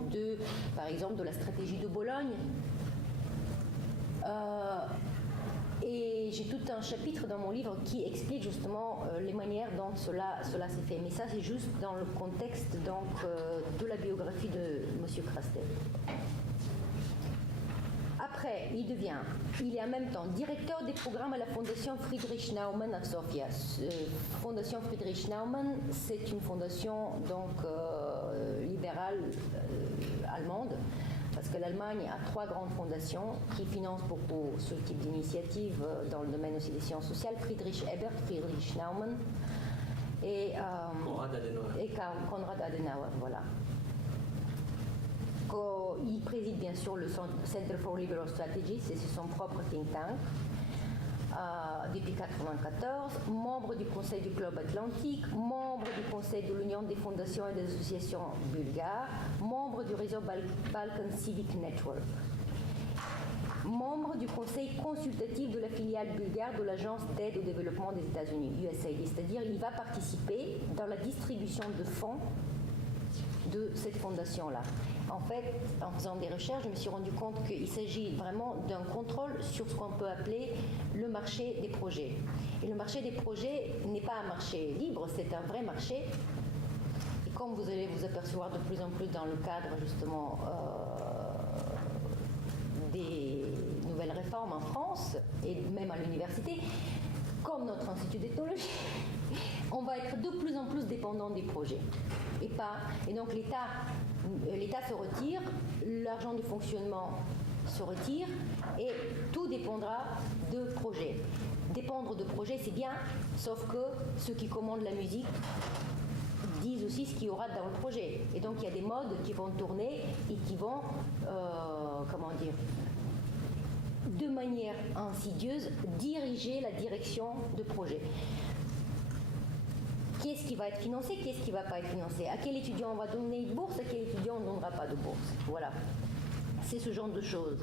par exemple, de la stratégie de Bologne. Et j'ai tout un chapitre dans mon livre qui explique justement les manières dont cela s'est fait. Mais ça, c'est juste dans le contexte donc, de la biographie de M. Krastel. Après, il est en même temps directeur des programmes à la Fondation Friedrich Naumann à Sofia. Fondation Friedrich Naumann, c'est une fondation donc libérale allemande, parce que l'Allemagne a 3 grandes fondations qui financent beaucoup ce type d'initiative dans le domaine aussi des sciences sociales: Friedrich Ebert, Friedrich Naumann et Konrad Adenauer, voilà. Il préside bien sûr le Center for Liberal Strategy, c'est son propre think tank, depuis 1994, membre du Conseil du Club Atlantique, membre du Conseil de l'Union des fondations et des associations bulgares, membre du réseau Balkan Civic Network, membre du Conseil consultatif de la filiale bulgare de l'Agence d'aide au développement des États-Unis, USAID, c'est-à-dire il va participer dans la distribution de fonds de cette fondation-là. En fait, en faisant des recherches, je me suis rendu compte qu'il s'agit vraiment d'un contrôle sur ce qu'on peut appeler le marché des projets. Et le marché des projets n'est pas un marché libre, c'est un vrai marché. Et comme vous allez vous apercevoir de plus en plus dans le cadre justement des nouvelles réformes en France et même à l'université, comme notre institut d'ethnologie, on va être de plus en plus dépendant des projets. Et donc l'État se retire, l'argent de fonctionnement se retire et tout dépendra de projets. Dépendre de projets, c'est bien, sauf que ceux qui commandent la musique disent aussi ce qu'il y aura dans le projet. Et donc il y a des modes qui vont tourner et qui vont, de manière insidieuse, diriger la direction de projet. Qu'est-ce qui va être financé, qu'est-ce qui ne va pas être financé, à quel étudiant on va donner une bourse, à quel étudiant on ne donnera pas de bourse. Voilà, c'est ce genre de choses.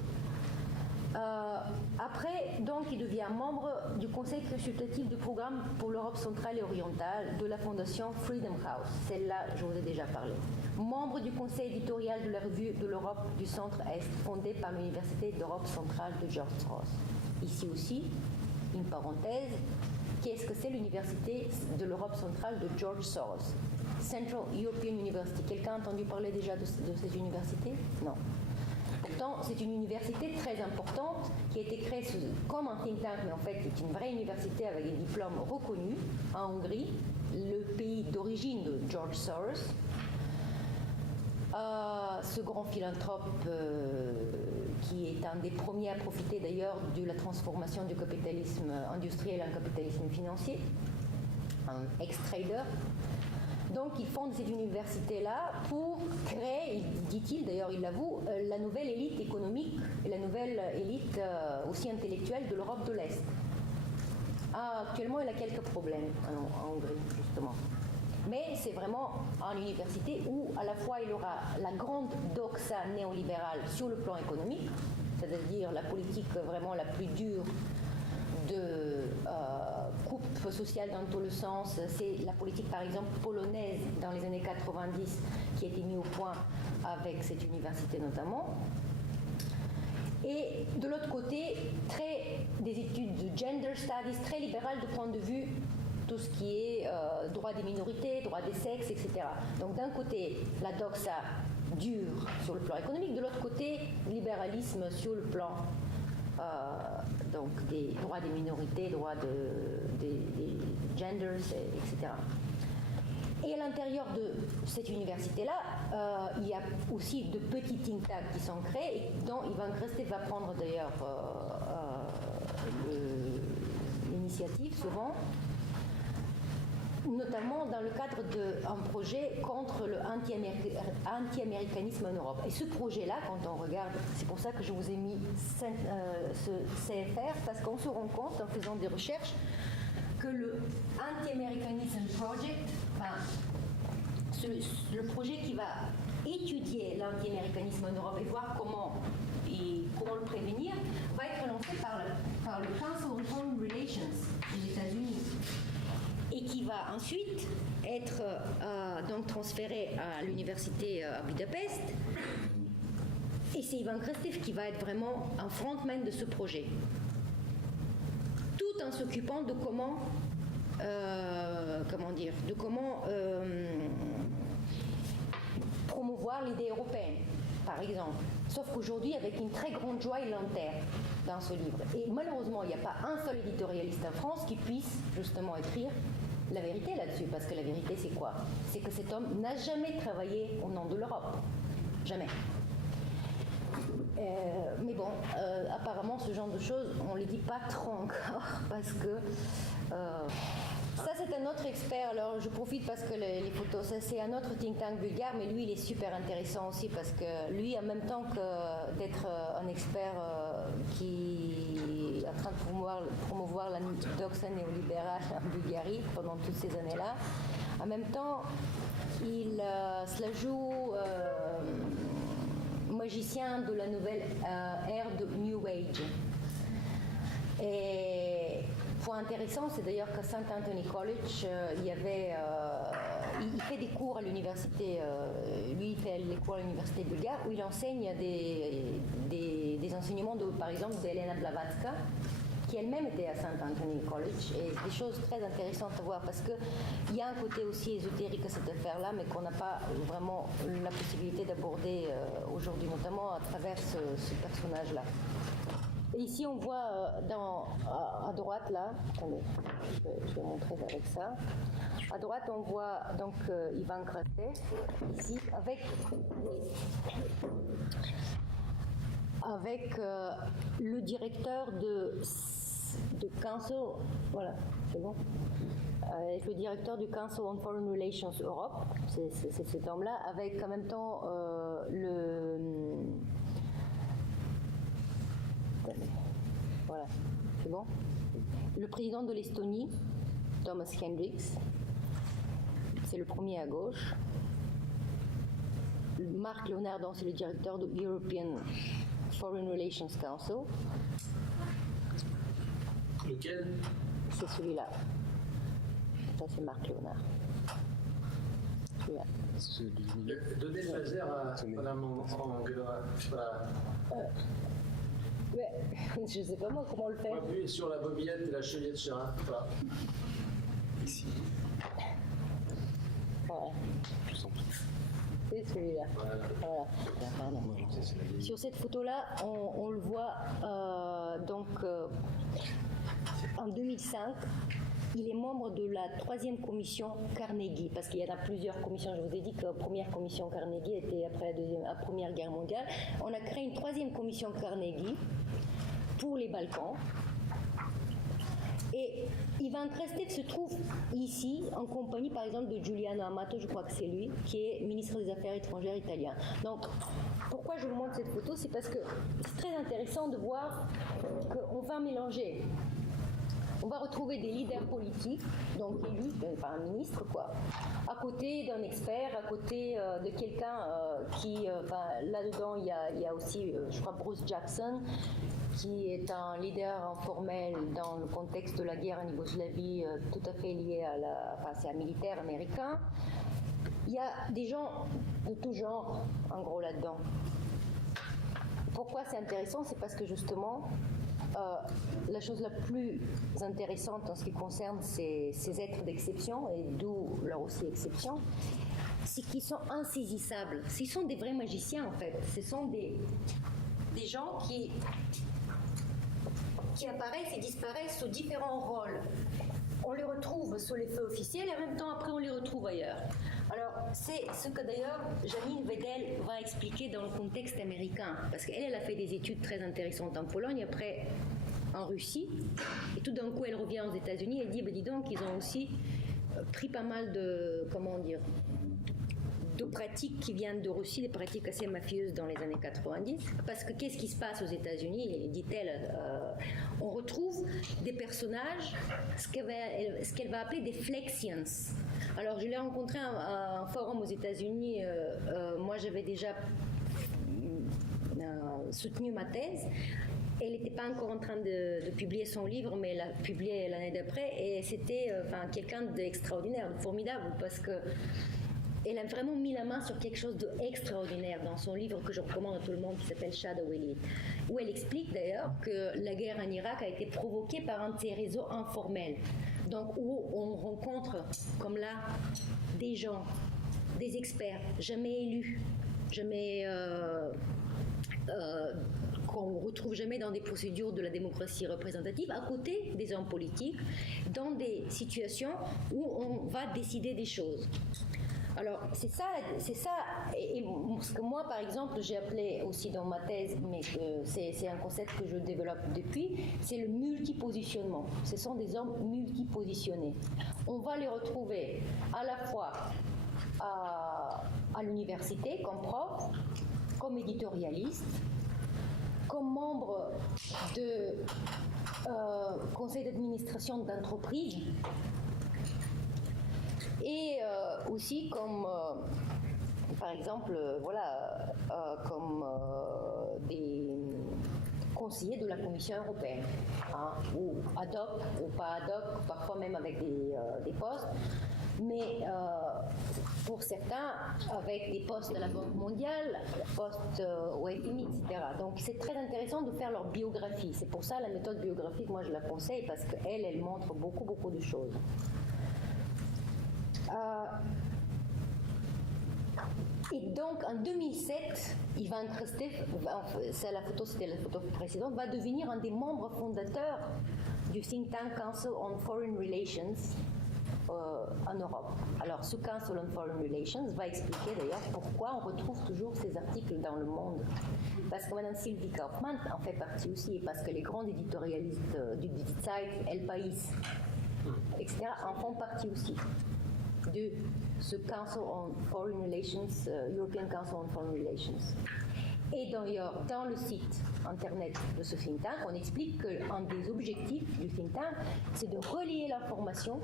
Après, donc, il devient membre du conseil consultatif du programme pour l'Europe centrale et orientale de la fondation Freedom House. Celle-là, je vous ai déjà parlé. Membre du conseil éditorial de la revue de l'Europe du Centre-Est, fondée par l'Université d'Europe centrale de George Soros. Ici aussi, une parenthèse. Qu'est-ce que c'est l'Université de l'Europe centrale de George Soros? Central European University. Quelqu'un a entendu parler déjà de cette université? Non. Pourtant, c'est une université très importante qui a été créée comme un think tank, mais en fait, c'est une vraie université avec des diplômes reconnus en Hongrie, le pays d'origine de George Soros. Ce grand philanthrope qui est un des premiers à profiter d'ailleurs de la transformation du capitalisme industriel en capitalisme financier, un ex-trader. Donc il fonde cette université-là pour créer, dit-il, d'ailleurs il l'avoue, la nouvelle élite économique et la nouvelle élite aussi intellectuelle de l'Europe de l'Est. Actuellement, il a quelques problèmes en Hongrie, justement. Mais c'est vraiment une université où à la fois il aura la grande doxa néolibérale sur le plan économique, c'est-à-dire la politique vraiment la plus dure de coupe sociale dans tous les sens. C'est la politique par exemple polonaise dans les années 90 qui a été mise au point avec cette université notamment. Et de l'autre côté, des études de gender studies très libérales de point de vue tout ce qui est droit des minorités, droit des sexes, etc. Donc d'un côté, la doxa dure sur le plan économique, de l'autre côté, libéralisme sur le plan donc des droits des minorités, droits des genders, etc. Et à l'intérieur de cette université-là, il y a aussi de petits think tanks qui sont créés et dont Ivan Krstev va prendre d'ailleurs l'initiative souvent. notamment dans le cadre d'un projet contre le anti-américanisme en Europe. Et ce projet-là, quand on regarde, c'est pour ça que je vous ai mis ce CFR, parce qu'on se rend compte, en faisant des recherches, que le Anti-Americanism Project, le projet qui va étudier l'anti-américanisme en Europe et voir comment le prévenir, va être lancé par le Council on Foreign Relations des États-Unis et qui va ensuite être donc transféré à l'université à Budapest. Et c'est Ivan Krastev qui va être vraiment un frontman de ce projet, tout en s'occupant de comment promouvoir l'idée européenne, par exemple. Sauf qu'aujourd'hui, avec une très grande joie, il l'enterre dans ce livre. Et malheureusement, il n'y a pas un seul éditorialiste en France qui puisse justement écrire la vérité là-dessus. Parce que la vérité, c'est quoi? C'est que cet homme n'a jamais travaillé au nom de l'Europe. Jamais. Mais bon, apparemment, ce genre de choses, on ne les dit pas trop encore, parce que ça, c'est un autre expert. Alors, je profite parce que les photos, ça, c'est un autre think tank bulgare, mais lui, il est super intéressant aussi, parce que lui, en même temps que d'être un expert qui est en train de promouvoir l'orthodoxe néolibérale en Bulgarie pendant toutes ces années-là, en même temps, il se la joue magicien de la nouvelle ère de New Age. Et point intéressant, c'est d'ailleurs qu'à St. Anthony College, il fait des cours à l'université, lui il fait les cours à l'université bulgare où il enseigne des enseignements, par exemple, d'Elena Blavatsky, qui elle-même était à St. Anthony College, et des choses très intéressantes à voir, parce qu'il y a un côté aussi ésotérique à cette affaire-là, mais qu'on n'a pas vraiment la possibilité d'aborder aujourd'hui, notamment à travers ce personnage-là. Et ici, on voit à droite, là, attendez, je vais montrer avec ça. À droite, on voit donc Ivan Krastev, ici, avec le directeur de Council, voilà, c'est bon, avec le directeur du Council on Foreign Relations Europe, c'est cet homme-là, avec en même temps voilà, c'est bon, le président de l'Estonie, Thomas Hendricks, c'est le premier à gauche. Marc Leonardon, c'est le directeur de European Foreign Relations Council. Lequel? C'est celui-là. Ça, c'est Marc Léonard. Celui-là. Donnez le laser à Madame Anguera. Voilà. Je ne sais pas moi comment on le fait. Appuyez sur la bobillette et la chevillette Chérin. Voilà. Ici. Voilà. C'est celui-là. Voilà. Pardon. Sur cette photo-là, on le voit en 2005. Il est membre de la 3e commission Carnegie, parce qu'il y en a plusieurs commissions. Je vous ai dit que la première commission Carnegie était après la Première Guerre mondiale. On a créé une 3e commission Carnegie pour les Balkans. Et Ivan Krastev se trouve ici en compagnie, par exemple, de Giuliano Amato, je crois que c'est lui, qui est ministre des Affaires étrangères italien. Donc, pourquoi je vous montre cette photo? C'est parce que c'est très intéressant de voir qu'on va mélanger. On va retrouver des leaders politiques, donc élus, enfin un ministre, quoi, à côté d'un expert, à côté de quelqu'un qui, là-dedans, il y a aussi, je crois, Bruce Jackson, qui est un leader informel dans le contexte de la guerre en Yougoslavie, tout à fait lié c'est un militaire américain. Il y a des gens de tout genre, en gros, là-dedans. Pourquoi c'est intéressant? C'est parce que justement, la chose la plus intéressante en ce qui concerne ces êtres d'exception, et d'où leur aussi exception, c'est qu'ils sont insaisissables. Ce sont des vrais magiciens, en fait. Ce sont des gens qui apparaissent et disparaissent sous différents rôles. On les retrouve sous les feux officiels et en même temps après on les retrouve ailleurs. Alors c'est ce que d'ailleurs Janine Wedel va expliquer dans le contexte américain, parce qu'elle a fait des études très intéressantes en Pologne, après en Russie, et tout d'un coup elle revient aux États-Unis et dit dis donc ils ont aussi pris pas mal de, de pratiques qui viennent de Russie, des pratiques assez mafieuses dans les années 90. Parce que qu'est-ce qui se passe aux États-Unis, dit-elle, on retrouve des personnages, ce qu'elle va appeler des flexians. Alors je l'ai rencontré à un forum aux États-Unis, moi j'avais déjà soutenu ma thèse. Elle n'était pas encore en train de publier son livre, mais elle l'a publié l'année d'après, et c'était quelqu'un d'extraordinaire, de formidable, parce que elle a vraiment mis la main sur quelque chose d'extraordinaire dans son livre que je recommande à tout le monde, qui s'appelle Shadow Elite, où elle explique d'ailleurs que la guerre en Irak a été provoquée par un de ces réseaux informels, donc où on rencontre, comme là, des gens, des experts, jamais élus, jamais... qu'on ne retrouve jamais dans des procédures de la démocratie représentative, à côté des hommes politiques, dans des situations où on va décider des choses. Alors, c'est ça, et ce que moi, par exemple, j'ai appelé aussi dans ma thèse, mais c'est un concept que je développe depuis, c'est le multipositionnement. Ce sont des hommes multipositionnés. On va les retrouver à la fois à l'université, comme prof, comme éditorialiste, comme membre de conseil d'administration d'entreprise, et aussi comme, par exemple, comme des conseillers de la Commission européenne, ou ad hoc, ou pas ad hoc, parfois même avec des postes, mais pour certains, avec des postes à la Banque mondiale, postes au FMI, etc. Donc c'est très intéressant de faire leur biographie. C'est pour ça la méthode biographique, moi je la conseille, parce qu'elle montre beaucoup de choses. Et donc en 2007, Ivan Krastev, c'était la photo précédente, va devenir un des membres fondateurs du think tank Council on Foreign Relations en Europe. Alors ce Council on Foreign Relations va expliquer d'ailleurs pourquoi on retrouve toujours ces articles dans Le Monde. Parce que Mme Sylvie Kaufmann en fait partie aussi, et parce que les grands éditorialistes du Zeit, El País, etc. en font partie aussi de ce Council on Foreign Relations, European Council on Foreign Relations. Et d'ailleurs, dans le site internet de ce think tank, on explique qu'un des objectifs du think tank, c'est de relier l'information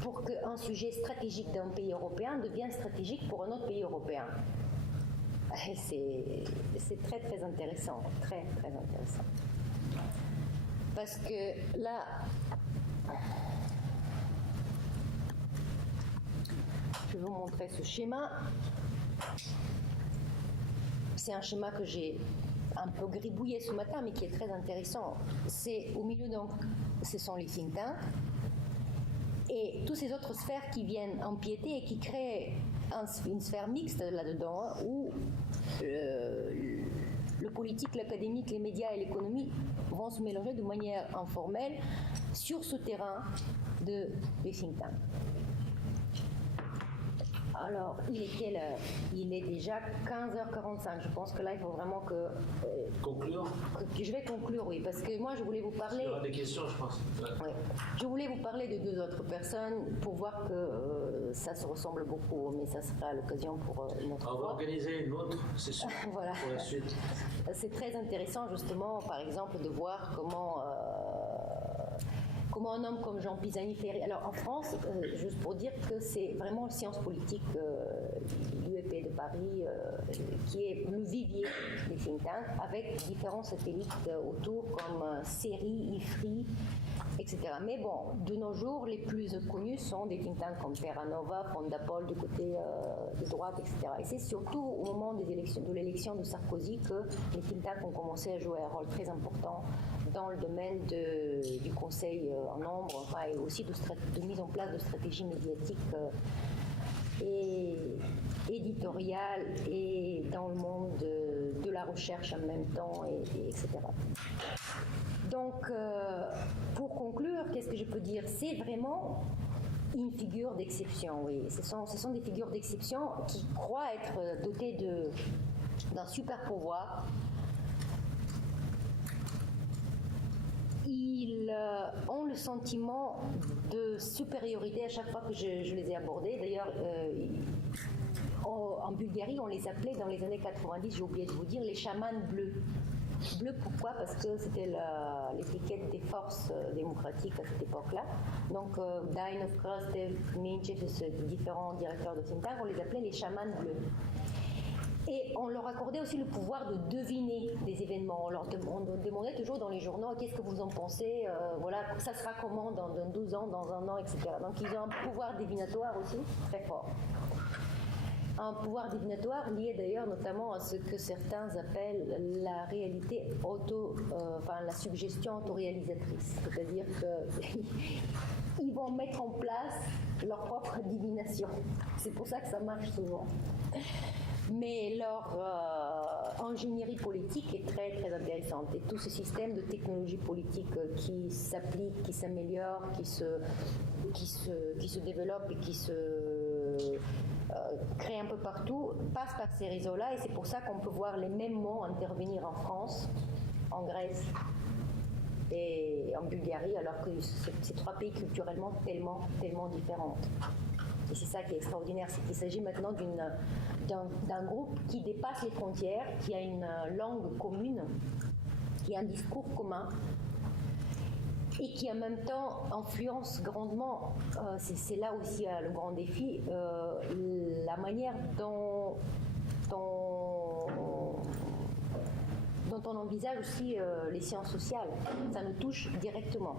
pour qu'un sujet stratégique d'un pays européen devienne stratégique pour un autre pays européen. C'est très intéressant, très intéressant. Parce que là, je vais vous montrer ce schéma. C'est un schéma que j'ai un peu gribouillé ce matin, mais qui est très intéressant. C'est au milieu, donc, ce sont les think tanks et toutes ces autres sphères qui viennent empiéter et qui créent une sphère mixte là-dedans, où le politique, l'académique, les médias et l'économie vont se mélanger de manière informelle sur ce terrain des think tanks. Alors, il est quelle heure? Il est déjà 15h45. Je pense que là, il faut vraiment que... Conclure? Je vais conclure, oui, parce que moi, je voulais vous parler... Il y aura des questions, je pense. Ouais. Je voulais vous parler de deux autres personnes pour voir que ça se ressemble beaucoup, mais ça sera l'occasion pour une autre fois. On va organiser une autre session voilà. Pour la suite. C'est très intéressant, justement, par exemple, de voir comment un homme comme Jean Pisani-Ferry... Alors, en France, juste pour dire que c'est vraiment Sciences Politiques, l'UEP de Paris, qui est le vivier des think tanks, avec différents satellites autour, comme CERI, IFRI, etc. Mais bon, de nos jours, les plus connus sont des think tanks comme Terra Nova, Fondapol, du côté de droite, etc. Et c'est surtout au moment de l'élection de Sarkozy que les think tanks ont commencé à jouer un rôle très important dans le domaine du conseil en nombre, et aussi de mise en place de stratégies médiatiques et éditoriales, et dans le monde de la recherche en même temps, etc. Donc, pour conclure, qu'est-ce que je peux dire? C'est vraiment une figure d'exception, oui. Ce sont des figures d'exception qui croient être dotées d'un super pouvoir. ils ont le sentiment de supériorité à chaque fois que je les ai abordés. D'ailleurs, en Bulgarie, on les appelait dans les années 90, j'ai oublié de vous dire, les chamans bleus. Bleu, pourquoi? Parce que c'était l'étiquette des forces démocratiques à cette époque-là. Donc, Dainov, Krastev, Minchev, ces différents directeurs de think tank, on les appelait les chamans bleus. Et on leur accordait aussi le pouvoir de deviner des événements. On leur demandait toujours dans les journaux qu'est-ce que vous en pensez, voilà, ça sera comment dans 12 ans, dans un an, etc. Donc ils ont un pouvoir divinatoire aussi très fort. Un pouvoir divinatoire lié d'ailleurs notamment à ce que certains appellent la réalité la suggestion autoréalisatrice. C'est-à-dire qu'ils vont mettre en place leur propre divination. C'est pour ça que ça marche souvent. Mais leur ingénierie politique est très très intéressante. Et tout ce système de technologie politique qui s'applique, qui s'améliore, qui se développe et qui se crée un peu partout, passe par ces réseaux-là. Et c'est pour ça qu'on peut voir les mêmes mots intervenir en France, en Grèce et en Bulgarie, alors que ces trois pays culturellement tellement différents. Et c'est ça qui est extraordinaire, c'est qu'il s'agit maintenant d'un groupe qui dépasse les frontières, qui a une langue commune, qui a un discours commun et qui en même temps influence grandement, c'est là aussi le grand défi, la manière dont on envisage aussi les sciences sociales. Ça nous touche directement.